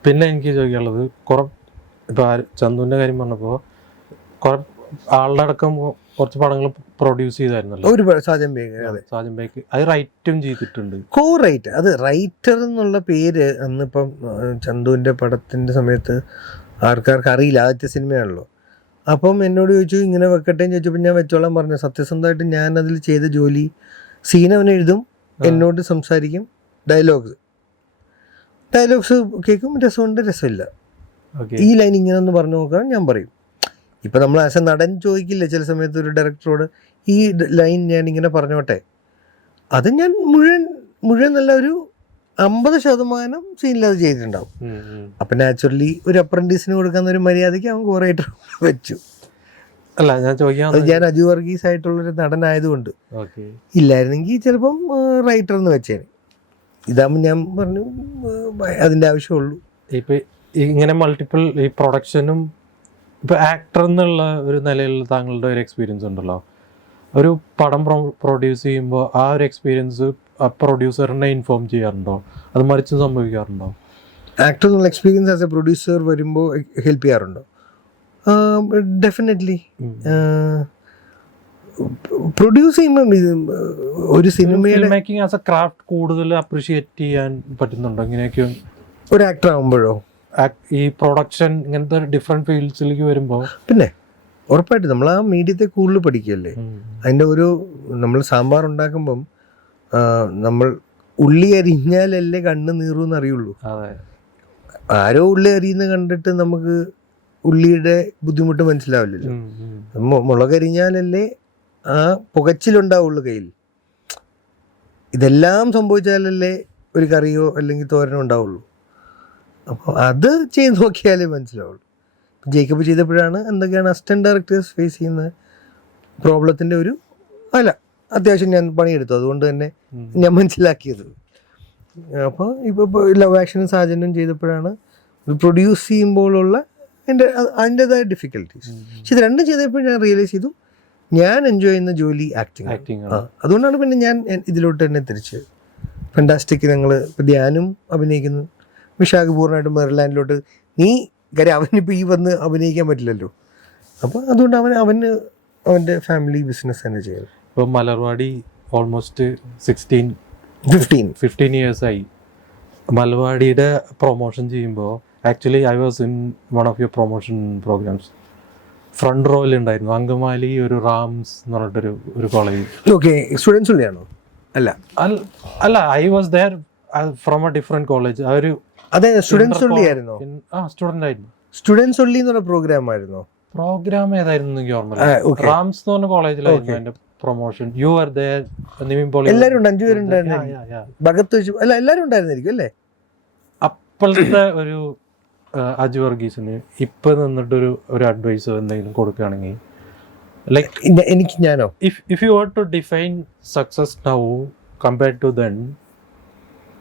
പിന്നെ എനിക്ക് ചോദിക്കാനുള്ളത്, കുറെ ഇപ്പോൾ ചന്തുവിൻ്റെ കാര്യം പറഞ്ഞപ്പോൾ കുറെ ആളുടെ അടക്കം കുറച്ച് പടങ്ങൾ പ്രൊഡ്യൂസ് ചെയ്തായിരുന്നല്ലോ. ഒരുപാട് സാജൻ ബേഗ്, അതെ, സാജൻ ബേഗ് അത് റൈറ്റും ചെയ്തിട്ടുണ്ട്. കോ റൈറ്റ്. അത് റൈറ്റർ എന്നുള്ള പേര് അന്നിപ്പം ചന്തുവിൻ്റെ പടത്തിൻ്റെ സമയത്ത് ആൾക്കാർക്ക് അറിയില്ല, ആദ്യത്തെ സിനിമയാണല്ലോ. അപ്പം എന്നോട് ചോദിച്ചു ഇങ്ങനെ വെക്കട്ടെ എന്ന് ചോദിച്ചപ്പോൾ ഞാൻ വെച്ചോളാൻ പറഞ്ഞു. സത്യസന്ധമായിട്ട് ഞാൻ അതിൽ ചെയ്ത ജോലി, സീൻ അവൻ എഴുതും, എന്നോട് സംസാരിക്കും, ഡയലോഗ്സ് കേൾക്കും, രസമുണ്ട് രസമില്ല, ഈ ലൈൻ ഇങ്ങനെ ഒന്ന് പറഞ്ഞു നോക്കാൻ ഞാൻ പറയും. ഇപ്പം നമ്മൾ ആസ് എ നടൻ ചോദിക്കില്ല ചില സമയത്ത് ഒരു ഡയറക്ടറോട് ഈ ലൈൻ ഞാൻ ഇങ്ങനെ പറഞ്ഞോട്ടെ, അത് ഞാൻ മുഴുവൻ നല്ല ഒരു 50% സീനിൽ അത് ചെയ്തിട്ടുണ്ടാവും. അപ്പം നാച്ചുറലി ഒരു അപ്രന്റീസിന് കൊടുക്കുന്ന ഒരു മര്യാദയ്ക്ക് അവൻ കോറേറ്റർ വെച്ചു. അല്ല ഞാൻ ചോദിക്കാൻ, അത് ഞാൻ അജു വർഗീസ് ആയിട്ടുള്ളൊരു നടനായതുകൊണ്ട്. ഇല്ലായിരുന്നെങ്കിൽ ചിലപ്പം റൈറ്റർ എന്ന് വെച്ചേനെ. ഇതാകുമ്പോൾ ഞാൻ പറഞ്ഞു അതിൻ്റെ ആവശ്യമുള്ളൂ. ഇപ്പം ഇങ്ങനെ മൾട്ടിപ്പിൾ ഈ പ്രൊഡക്ഷനും ഇപ്പോൾ ആക്ടർ എന്നുള്ള ഒരു നിലയിൽ താങ്കളുടെ ഒരു എക്സ്പീരിയൻസ് ഉണ്ടല്ലോ, ഒരു പടം പ്രൊഡ്യൂസ് ചെയ്യുമ്പോൾ ആ ഒരു എക്സ്പീരിയൻസ് ആ പ്രൊഡ്യൂസറിനെ ഇൻഫോം ചെയ്യാറുണ്ടോ, അത് മറിച്ച് സംഭവിക്കാറുണ്ടോ? ആക്ടർ എന്നുള്ള എക്സ്പീരിയൻസ് ആസ് എ പ്രൊഡ്യൂസർ വരുമ്പോൾ ഹെൽപ്പ് ചെയ്യാറുണ്ടോ? ഡെഫിനറ്റ്ലി. പ്രൊഡ്യൂസ് ചെയ്യുമ്പോൾ ഒരു സിനിമയുടെ മേക്കിംഗ് ആസ് എ ക്രാഫ്റ്റ് കൂടുതൽ അപ്രീഷിയേറ്റ് ചെയ്യാൻ പറ്റുന്നുണ്ടോ ഇങ്ങനെയൊക്കെ ഒരു ആക്ടർ ആകുമ്പോഴോ? ഈ പ്രൊഡക്ഷൻ ഇങ്ങനത്തെ ഡിഫറെന്റ് ഫീൽഡ്സിലേക്ക് വരുമ്പോൾ പിന്നെ ഉറപ്പായിട്ട് നമ്മൾ ആ മീഡിയത്തെ കൂടുതൽ പഠിക്കുകയല്ലേ. അതിൻ്റെ ഒരു നമ്മൾ സാമ്പാർ ഉണ്ടാക്കുമ്പം നമ്മൾ ഉള്ളി അരിഞ്ഞാലല്ലേ കണ്ണ് നീറുമെന്ന് അറിയുള്ളൂ. ആരോ ഉള്ളി അരിയുന്ന കണ്ടിട്ട് നമുക്ക് ഉള്ളിയുടെ ബുദ്ധിമുട്ട് മനസ്സിലാവില്ലല്ലോ. മുളകരിഞ്ഞാലല്ലേ ആ പുകച്ചിലുണ്ടാവുള്ളൂ കയ്യിൽ. ഇതെല്ലാം സംഭവിച്ചാലല്ലേ ഒരു കറിയോ അല്ലെങ്കിൽ തോരനോ ഉണ്ടാവുള്ളൂ. അപ്പോൾ അത് ചെയ്ത് നോക്കിയാലേ മനസ്സിലാവുള്ളൂ. ജേക്കബ് ചെയ്തപ്പോഴാണ് എന്തൊക്കെയാണ് അസിസ്റ്റന്റ് ഡയറക്ടേഴ്സ് ഫേസ് ചെയ്യുന്ന പ്രോബ്ലത്തിൻ്റെ ഒരു അത്യാവശ്യം ഞാൻ പണിയെടുത്തു, അതുകൊണ്ട് തന്നെ ഞാൻ മനസ്സിലാക്കിയത്. അപ്പോൾ ഇപ്പോൾ ലവ് ആക്ഷനും സാജനും ചെയ്തപ്പോഴാണ് പ്രൊഡ്യൂസ് ചെയ്യുമ്പോഴുള്ള അതിൻ്റെതായ ഡിഫിക്കൽട്ടീസ്. പക്ഷെ ഇത് രണ്ടും ചെയ്തപ്പോൾ ഞാൻ റിയലൈസ് ചെയ്തു ഞാൻ എൻജോയ് ചെയ്യുന്ന ജോലി ആക്ടിങ്. അതുകൊണ്ടാണ് പിന്നെ ഞാൻ ഇതിലോട്ട് തന്നെ തിരിച്ച് ഫാന്റാസ്റ്റിക്. ഞങ്ങൾ ഇപ്പോൾ ധ്യാനും അഭിനയിക്കുന്നു, വിശാഖ് പൂർണ്ണമായിട്ടും മെറിലാൻഡിലോട്ട്. നീ കാര്യം അവനിപ്പോൾ ഈ വന്ന് അഭിനയിക്കാൻ പറ്റില്ലല്ലോ. അപ്പോൾ അതുകൊണ്ട് അവന് അവൻ്റെ ഫാമിലി ബിസിനസ് തന്നെ ചെയ്യണം. ഇപ്പോൾ മലർവാടി ഓൾമോസ്റ്റ് 15 ഇയേഴ്സായി. മലർവാടിയുടെ പ്രൊമോഷൻ ചെയ്യുമ്പോൾ actually I was in one of your promotion programs. Front റോയിൽ ഉണ്ടായിരുന്നു അങ്കമാലി ഒരു റാംസ് എന്ന് പറഞ്ഞിട്ടൊരു കോളേജ്. ഓക്കെ, സ്റ്റുഡൻസ് ഉള്ളിയാണോ? അല്ല I was there from a different college. ഒരു അതെ, സ്റ്റുഡൻസ് ഉള്ളി ആയിരുന്നോ? സ്റ്റുഡന്റ് ആയിരുന്നു. സ്റ്റുഡൻസ് ഉള്ളി എന്ന് പറഞ്ഞ പ്രോഗ്രാം ആയിരുന്നോ? പ്രോഗ്രാം ഏതായിരുന്നു എനിക്ക് ഓർമ്മയില്ല. റാംസ് എന്ന് പറഞ്ഞ കോളേജിലായിരുന്നു എന്റെ പ്രൊമോഷൻ. You are there. എല്ലാവരും ഉണ്ട്, 5 പേരുണ്ടായിരുന്നു. ഭഗത്ത് അല്ല എല്ലാവരും ഉണ്ടായിരുന്നിരിക്കും അല്ലേ? അപ്പോഴത്തെ ഒരു അജു വർഗീസിന് ഇപ്പൊ നിന്നിട്ടൊരു അഡ്വൈസ് എന്തെങ്കിലും കൊടുക്കുകയാണെങ്കിൽ, ലൈക്ക് എനിക്ക് ഞാനോ, if you were to define success now compared to then,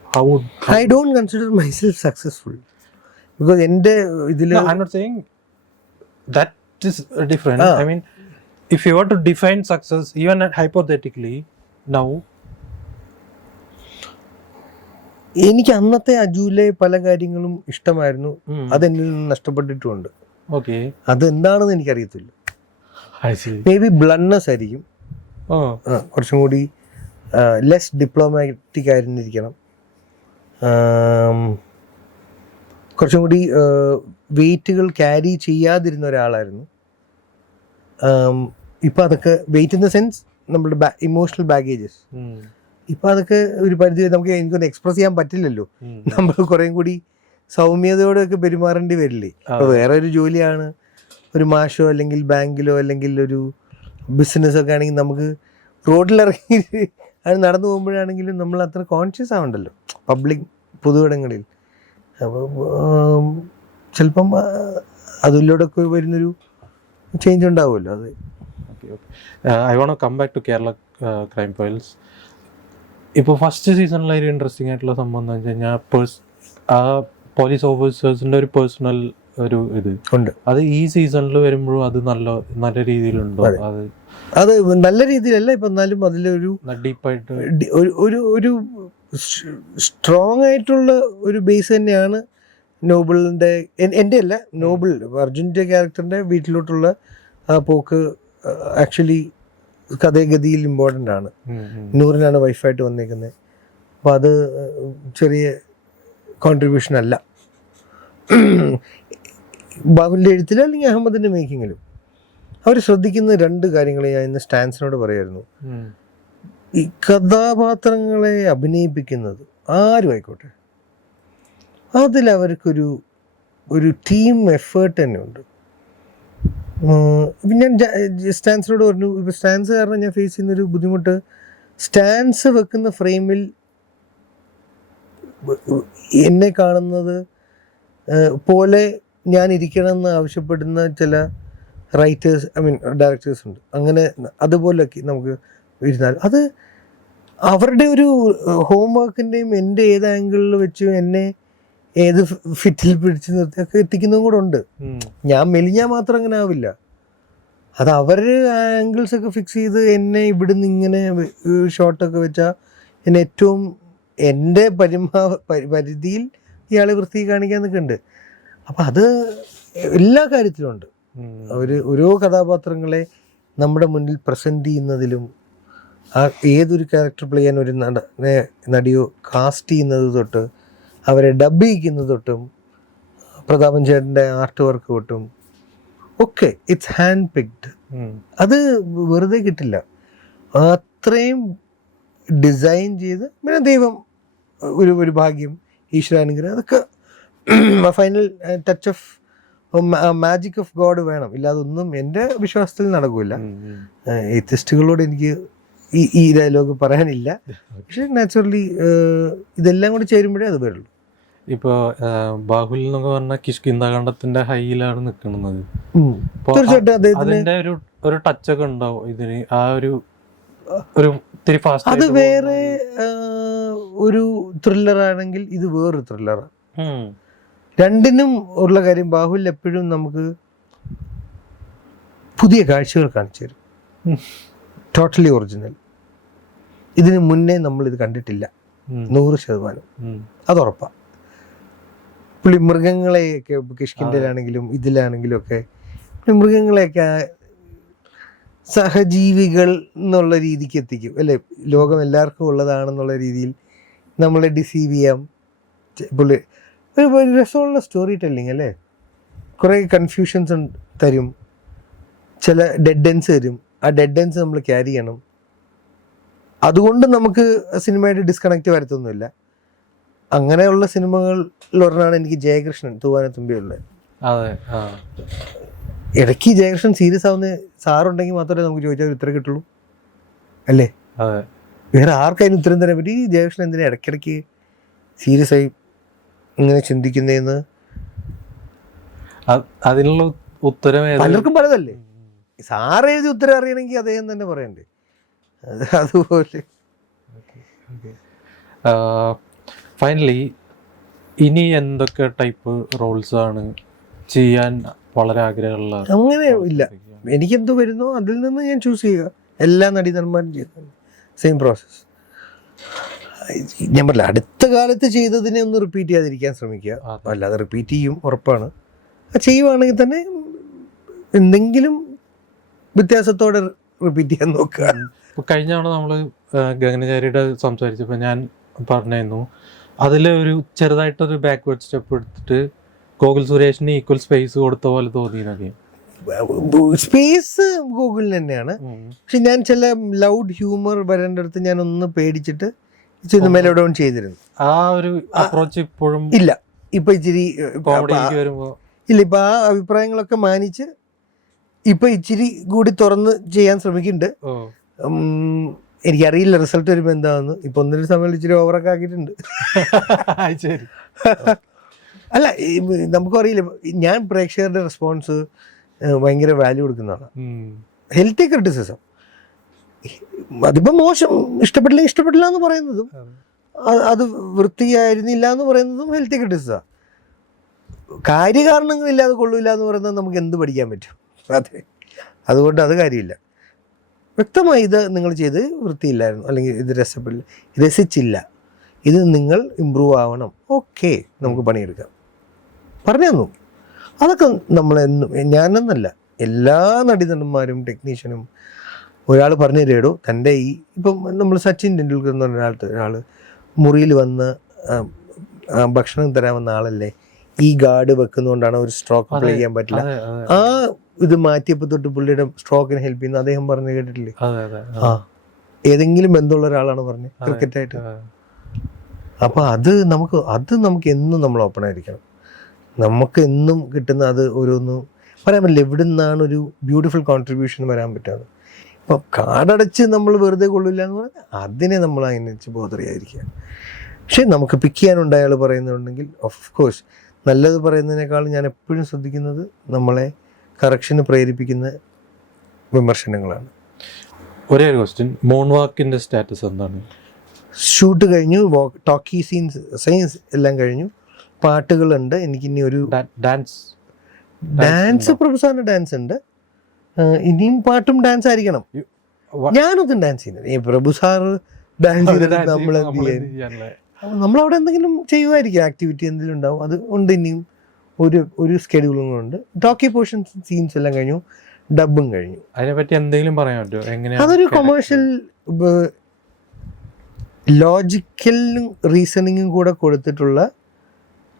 how would I don't consider myself successful because എൻ്റെ ഇതില് I'm not saying that is different. I mean, if you were to define success even hypothetically now, എനിക്ക് അന്നത്തെ അജുവിലെ പല കാര്യങ്ങളും ഇഷ്ടമായിരുന്നു, അതെന്നിൽ നിന്ന് നഷ്ടപ്പെട്ടിട്ടുമുണ്ട്. Okay, അതെന്താണെന്ന് എനിക്കറിയത്തില്ല. മേ ബി ബ്ലണ്ട്നെസ് ആയിരിക്കും, കുറച്ചും കൂടി ലെസ് ഡിപ്ലോമാറ്റിക് ആയിരുന്നിരിക്കണം, കുറച്ചും കൂടി വെയിറ്റുകൾ ക്യാരി ചെയ്യാതിരുന്ന ഒരാളായിരുന്നു. ഇപ്പം അതൊക്കെ വെയിറ്റ് ഇൻ ദ സെൻസ് നമ്മുടെ ഇമോഷണൽ ബാഗേജസ്, ഇപ്പം അതൊക്കെ ഒരു പരിധി നമുക്ക് എനിക്കൊന്ന് എക്സ്പ്രസ് ചെയ്യാൻ പറ്റില്ലല്ലോ. നമ്മൾ കുറേം കൂടി സൗമ്യതയോടെയൊക്കെ പെരുമാറേണ്ടി വരില്ലേ. അപ്പോൾ വേറെ ഒരു ജോലിയാണ്, ഒരു മാഷോ അല്ലെങ്കിൽ ബാങ്കിലോ അല്ലെങ്കിൽ ഒരു ബിസിനസ്സൊക്കെ ആണെങ്കിൽ നമുക്ക് റോഡിലിറങ്ങി അത് നടന്നു പോകുമ്പോഴാണെങ്കിലും നമ്മൾ അത്ര കോൺഷ്യസ് ആവണ്ടല്ലോ പബ്ലിക് പൊതുവിടങ്ങളിൽ. അപ്പോൾ ചിലപ്പം അതിലൂടെയൊക്കെ വരുന്നൊരു ചേഞ്ച് ഉണ്ടാവുമല്ലോ. അത് I want to come back to Kerala Crime Files. ഇപ്പോൾ ഫസ്റ്റ് സീസണിൽ ഒരു ഇൻട്രസ്റ്റിംഗ് ആയിട്ടുള്ള സംഭവം എന്ന് വെച്ച് കഴിഞ്ഞാൽ ആ പോലീസ് ഓഫീസേഴ്സിൻ്റെ ഒരു പേഴ്സണൽ ഒരു ഇത് ഉണ്ട്. അത് ഈ സീസണിൽ വരുമ്പോഴും അത് നല്ല രീതിയിലുണ്ടോ? അത് നല്ല രീതിയിലല്ല, ഇപ്പം എന്നാലും അതിലൊരു ഡീപ്പായിട്ട് ഒരു സ്ട്രോങ് ആയിട്ടുള്ള ഒരു ബേസ് തന്നെയാണ് നോബിളിൻ്റെ. എൻ്റെ അല്ല, നോബിൾ അർജുൻ്റെ ക്യാരക്ടറിൻ്റെ വീട്ടിലോട്ടുള്ള ആ പോക്ക് ആക്ച്വലി കഥഗതിയിൽ ഇമ്പോർട്ടൻ്റ് ആണ്. നൂറിനാണ് വൈഫായിട്ട് വന്നേക്കുന്നത്. അപ്പം അത് ചെറിയ കോൺട്രിബ്യൂഷൻ അല്ല ബാബുവിൻ്റെ എഴുത്തിൽ അല്ലെങ്കിൽ അഹമ്മദിൻ്റെ മേക്കിങ്ങിലും. അവർ ശ്രദ്ധിക്കുന്ന 2 കാര്യങ്ങൾ ഞാൻ ഇന്ന് സ്റ്റാൻസിനോട് പറയായിരുന്നു. ഈ കഥാപാത്രങ്ങളെ അഭിനയിപ്പിക്കുന്നത് ആരും ആയിക്കോട്ടെ, അതിലവർക്കൊരു ടീം എഫേർട്ട് തന്നെ ഉണ്ട്. ഞാൻ സ്റ്റാൻസിനോട് പറഞ്ഞു, ഇപ്പോൾ സ്റ്റാൻസ് കാരണം ഞാൻ ഫേസ് ചെയ്യുന്നൊരു ബുദ്ധിമുട്ട്, സ്റ്റാൻസ് വെക്കുന്ന ഫ്രെയിമിൽ എന്നെ കാണുന്നത് പോലെ ഞാൻ ഇരിക്കണമെന്ന് ആവശ്യപ്പെടുന്ന ചില റൈറ്റേഴ്സ്, ഡയറക്ടേഴ്സ് ഉണ്ട്. അങ്ങനെ അതുപോലൊക്കെ നമുക്ക് ഇരുന്നാൽ അത് അവരുടെ ഒരു ഹോംവർക്കിൻ്റെയും എൻ്റെ ഏത് ആംഗിളിൽ വെച്ച് എന്നെ ഏത് ഫിറ്റിൽ പിടിച്ച് നിർത്തിയൊക്കെ എത്തിക്കുന്നതും കൂടെ ഉണ്ട്. ഞാൻ മെലിഞ്ഞാൽ മാത്രം അങ്ങനെ ആവില്ല. അത് അവർ ആംഗിൾസ് ഒക്കെ ഫിക്സ് ചെയ്ത് എന്നെ ഇവിടുന്ന് ഇങ്ങനെ ഷോട്ടൊക്കെ വെച്ചാൽ എന്നെ ഏറ്റവും എൻ്റെ പരിധിയിൽ ഇയാളെ വൃത്തി കാണിക്കാൻ നിൽക്കുന്നുണ്ട്. അപ്പം അത് എല്ലാ കാര്യത്തിലും ഉണ്ട്. ഓരോ കഥാപാത്രങ്ങളെ നമ്മുടെ മുന്നിൽ പ്രസൻറ്റ് ചെയ്യുന്നതിലും ആ ഏതൊരു ക്യാരക്ടർ പ്ലേ ചെയ്യാൻ ഒരു നടിയോ കാസ്റ്റ് ചെയ്യുന്നത് തൊട്ട് അവരെ ഡബ് ചെയ്യിക്കുന്നത് തൊട്ടും പ്രതാപൻ ചേട്ടൻ്റെ ആർട്ട് വർക്ക് തൊട്ടും ഒക്കെ ഇറ്റ്സ് ഹാൻഡ് പിക്ഡ്. അത് വെറുതെ കിട്ടില്ല. അത്രയും ഡിസൈൻ ചെയ്ത് പിന്നെ ദൈവം ഒരു ഭാഗ്യം, ഈശ്വരാനുഗ്രഹം, അതൊക്കെ final touch of magic of God വേണം. ഇല്ലാതെ ഒന്നും എൻ്റെ വിശ്വാസത്തിൽ നടക്കില്ല. എത്തിസ്റ്റുകളോട് എനിക്ക് ഈ ഡയലോഗ് പറയാനില്ല. പക്ഷെ നാച്ചുറലി ഇതെല്ലാം കൂടി ചേരുമ്പോഴേ അത് വരുള്ളൂ. ഇപ്പോൾ ബാഹുൽ എന്നൊക്കെ പറഞ്ഞാൽ കിഷ്കിന്ധാഖണ്ഡത്തിന്റെ ഹൈയിലാണ് നിൽക്കുന്നത്. തീർച്ചയായിട്ടും അതിന്റെ ഒരു ടച്ച് ഒക്കെ ഉണ്ടാവും ഇതിന്. ആ ഒരു അത് വേറെ ഒരു ത്രില്ലർ ആണെങ്കിൽ ഇത് വേറൊരു ത്രില്ലറാണ്. രണ്ടിനും ഉള്ള കാര്യം, ബാഹുൽ എപ്പോഴും നമുക്ക് പുതിയ കാഴ്ചകൾ കാണിച്ചു തരും. Totally original. ഇതിന് മുന്നേ നമ്മളിത് കണ്ടിട്ടില്ല 100%. അതുറപ്പാണ്. പുള്ളി മൃഗങ്ങളെയൊക്കെ കിഷ്കിന്ധയിലാണെങ്കിലും ഇതിലാണെങ്കിലും ഒക്കെ മൃഗങ്ങളെയൊക്കെ സഹജീവികൾ എന്നുള്ള രീതിക്ക് എത്തിക്കും അല്ലേ. ലോകം എല്ലാവർക്കും ഉള്ളതാണെന്നുള്ള രീതിയിൽ നമ്മളെ ഡിസീവ് ചെയ്യാം. പുള്ളി ഒരു രസമുള്ള സ്റ്റോറി ടെല്ലിങ് അല്ലേ. കുറേ കൺഫ്യൂഷൻസ് തരും, ചില ഡെഡ് എൻഡ്സ് തരും. ആ ഡെഡ് എൻഡ്സ് നമ്മൾ ക്യാരി ചെയ്യണം. അതുകൊണ്ട് നമുക്ക് സിനിമയായിട്ട് ഡിസ്കണക്റ്റ് വരത്തൊന്നുമില്ല. അങ്ങനെയുള്ള സിനിമകളിലൊരെണ്ണമാണ് എനിക്ക് ജയകൃഷ്ണൻ തൂവാനത്തുമ്പിയുള്ളത്. ഇടയ്ക്ക് ജയകൃഷ്ണൻ സീരിയസ് ആവുന്ന സാറുണ്ടെങ്കിൽ മാത്രമേ നമുക്ക് ചോദിച്ചാൽ ഉത്തരം കിട്ടുള്ളൂ അല്ലേ. വേറെ ആർക്കതിന് ഉത്തരം തരാൻ പറ്റി? ഈ ജയകൃഷ്ണൻ എന്തിനാ ഇടയ്ക്കിടയ്ക്ക് സീരിയസ് ആയി ഇങ്ങനെ ചിന്തിക്കുന്നതെന്ന് അതിനുള്ള ഉത്തരം പലർക്കും പലതല്ലേ. സാറ് എഴുതി ഉത്തരം അറിയണമെങ്കിൽ അദ്ദേഹം തന്നെ പറയണ്ടേ. അതുപോലെ ഫൈനലി ഇനി എന്തൊക്കെ ടൈപ്പ് റോൾസ് ആണ് ചെയ്യാൻ വളരെ ആഗ്രഹമുള്ള? അങ്ങനെ ഇല്ല, എനിക്കെന്തോ വരുന്നോ അതിൽ നിന്ന് ഞാൻ ചൂസ് ചെയ്യുക. എല്ലാ നടീനന്മാരും ചെയ്യുന്നത് സെയിം പ്രോസസ്സ്. ഞാൻ പറഞ്ഞില്ല, അടുത്ത കാലത്ത് ചെയ്തതിനെ ഒന്ന് റിപ്പീറ്റ് ചെയ്യാതിരിക്കാൻ ശ്രമിക്കുക. അല്ലാതെ റിപ്പീറ്റ് ചെയ്യും, ഉറപ്പാണ്. ചെയ്യുവാണെങ്കിൽ തന്നെ എന്തെങ്കിലും വ്യത്യാസത്തോടെ റിപ്പീറ്റ് ചെയ്യാൻ നോക്കുക. ഇപ്പോൾ കഴിഞ്ഞ തവണ നമ്മൾ ഗഗനചാരിയുടെ സംസാരിച്ചപ്പോൾ ഞാൻ പറഞ്ഞിരുന്നു അതിൽ ഒരു ചെറുതായിട്ടൊരു ബാക്ക്വേർഡ് സ്റ്റെപ്പ് എടുത്തിട്ട് ഗോകുൽ സുരേഷിന് ഈക്വൽ സ്പേസ് കൊടുത്ത പോലെ തോന്നിയെന്നൊക്കെ. സ്പേസ് ഗോകുലിന് തന്നെയാണ്. പക്ഷെ ഞാൻ ചില ലൗഡ് ഹ്യൂമർ വരേണ്ട അടുത്ത് ഞാൻ ഒന്ന് പേടിച്ചിട്ട് മെലോ ഡൗൺ ചെയ്തിരുന്നു. ആ ഒരു അപ്രോച്ച് ഇപ്പോഴും ഇല്ല. ഇപ്പൊ ഇച്ചിരി വരുമ്പോ ഇല്ല, ഇപ്പൊ ആ അഭിപ്രായങ്ങളൊക്കെ മാനിച്ച് ഇപ്പൊ ഇച്ചിരി കൂടി തുറന്ന് ചെയ്യാൻ ശ്രമിക്കുന്നുണ്ട്. എനിക്കറിയില്ല റിസൾട്ട് വരുമ്പോൾ എന്താണെന്ന്. ഇപ്പൊ ഒന്നിനൊരു സമയം ഇച്ചിരി ഓവറൊക്കെ ആക്കിയിട്ടുണ്ട്. അല്ല, നമുക്കും അറിയില്ല. ഞാൻ പ്രേക്ഷകരുടെ റെസ്പോൺസ് ഭയങ്കര വാല്യൂ കൊടുക്കുന്നതാണ്. ഹെൽത്തി ക്രിറ്റിസിസം, അതിപ്പോൾ മോശം, ഇഷ്ടപ്പെട്ടില്ല എന്ന് പറയുന്നതും അത് വൃത്തിയായിരുന്നില്ല എന്ന് പറയുന്നതും ഹെൽത്തി ക്രിറ്റിസിസമാണ്. കാര്യകാരണങ്ങളില്ലാതെ കൊള്ളില്ല എന്ന് പറയുന്നത് നമുക്ക് എന്ത് പഠിക്കാൻ പറ്റും? അതെ, അതുകൊണ്ട് അത് കാര്യമില്ല. വ്യക്തമായി ഇത് നിങ്ങൾ ചെയ്ത് വൃത്തിയില്ലായിരുന്നു, അല്ലെങ്കിൽ ഇത് രസിച്ചില്ല, ഇത് നിങ്ങൾ ഇമ്പ്രൂവ് ആവണം, ഓക്കെ നമുക്ക് പണിയെടുക്കാം പറഞ്ഞു തന്നു. അതൊക്കെ നമ്മളെന്നും, ഞാനെന്നല്ല എല്ലാ നടീനടന്മാരും ടെക്നീഷ്യനും ഒരാൾ പറഞ്ഞു തരുമോ തൻ്റെ ഈ ഇപ്പം നമ്മൾ സച്ചിൻ ടെണ്ടുൽക്കർ എന്ന് പറഞ്ഞ ഒരാൾ മുറിയിൽ വന്ന് ഭക്ഷണം തരാമെന്ന ആളല്ലേ, ഈ ഗാർഡ് വെക്കുന്നതുകൊണ്ടാണ് ഒരു സ്ട്രോക്ക് പ്ലേ ചെയ്യാൻ പറ്റില്ല. ആ ഇത് മാറ്റിയപ്പോൾ തൊട്ട് പുള്ളിയുടെ സ്ട്രോക്കിന് ഹെൽപ്പ് ചെയ്യുന്നു അദ്ദേഹം പറഞ്ഞു കേട്ടിട്ടില്ലേ? ആ ഏതെങ്കിലും ബന്ധമുള്ള ഒരാളാണ് പറഞ്ഞത് ക്രിക്കറ്റായിട്ട്. അപ്പോൾ അത് നമുക്ക് എന്നും നമ്മൾ ഓപ്പൺ ആയിരിക്കണം. നമുക്ക് എന്നും കിട്ടുന്ന അത് ഓരോന്നും പറയാൻ പറ്റില്ല എവിടെ നിന്നാണ് ഒരു ബ്യൂട്ടിഫുൾ കോൺട്രിബ്യൂഷൻ വരാൻ പറ്റാതെ. ഇപ്പം കാടടച്ച് നമ്മൾ വെറുതെ കൊള്ളില്ല എന്ന് പറഞ്ഞാൽ അതിനെ നമ്മൾ അതിനനുസരിച്ച് ബോധറിയായിരിക്കുക. പക്ഷേ നമുക്ക് പിക്ക് ചെയ്യാനുണ്ട് അയാൾ പറയുന്നുണ്ടെങ്കിൽ ഓഫ് കോഴ്സ് നല്ലത് പറയുന്നതിനേക്കാളും ഞാൻ എപ്പോഴും ശ്രദ്ധിക്കുന്നത് നമ്മളെ കറക്ഷന് പ്രേരിപ്പിക്കുന്ന വിമർശനങ്ങളാണ്. ഒരേ ഒരു ക്വസ്റ്റ്യൻ, മൂൺ വാക്കിൻ്റെ സ്റ്റാറ്റസ് എന്താണ്? ഷൂട്ട് കഴിഞ്ഞു, ടോക്കി സീൻസ് എല്ലാം കഴിഞ്ഞു, പാട്ടുകളുണ്ട്. എനിക്കിനി ഒരു ഡാൻസ് പ്രൊഫസറിന് ഡാൻസ് ഉണ്ട്, ഇനിയും പാട്ടും ഡാൻസ് ആയിരിക്കണം. ഞാനൊന്നും ഡാൻസ് ചെയ്യുന്നത് ഈ പ്രഭു സാറ് ഡാൻസ് ചെയ്തിട്ട് നമ്മളവിടെ എന്തെങ്കിലും ചെയ്യുമായിരിക്കും, ആക്ടിവിറ്റി എന്തെങ്കിലും ഉണ്ടാവും. അത് ഉണ്ട്. ഇനിയും ഒരു സ്കെഡ്യൂളും ഉണ്ട്. ടോക്കി പോർഷൻ സീൻസ് എല്ലാം കഴിഞ്ഞു, ഡബും കഴിഞ്ഞു. അതിനെപ്പറ്റി എന്തെങ്കിലും പറയാൻ പറ്റുമോ? എങ്ങനെയാണ് അതൊരു കൊമേഴ്ഷ്യൽ ലോജിക്കലും റീസണിങ്ങും കൂടെ കൊടുത്തിട്ടുള്ള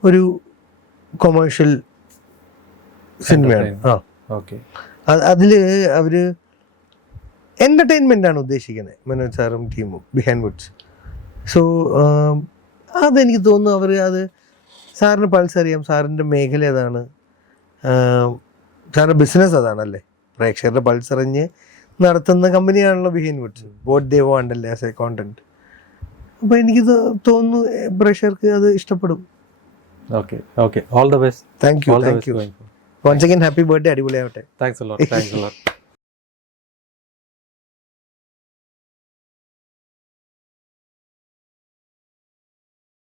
ഒരു കൊമേഴ്ഷ്യൽ സിനിമയാണ്. ഓക്കെ, അതിൽ അവർ എൻ്റർടൈൻമെൻ്റ് ആണ് ഉദ്ദേശിക്കുന്നത്, മനോജ് സാറും ടീമും ബിഹൈൻഡ് വുഡ്സ്. സോ അതെനിക്ക് തോന്നുന്നു അവർ അത് സാറിന് പൾസ് അറിയാം, സാറിൻ്റെ മേഖല അതാണ്, സാറിൻ്റെ ബിസിനസ് അതാണല്ലേ, പ്രേക്ഷകരുടെ പൾസ് അറിഞ്ഞ് നടത്തുന്ന കമ്പനിയാണല്ലോ Behindwoods. What they want അല്ലേ ആസ് എ കോണ്ടന്റ്. അപ്പോൾ എനിക്ക് തോന്നുന്നു പ്രേക്ഷകർക്ക് അത് ഇഷ്ടപ്പെടും. Okay okay, all the best. Thank you once again, happy birthday, അടിപൊളിയാവട്ടെ. Thanks a lot.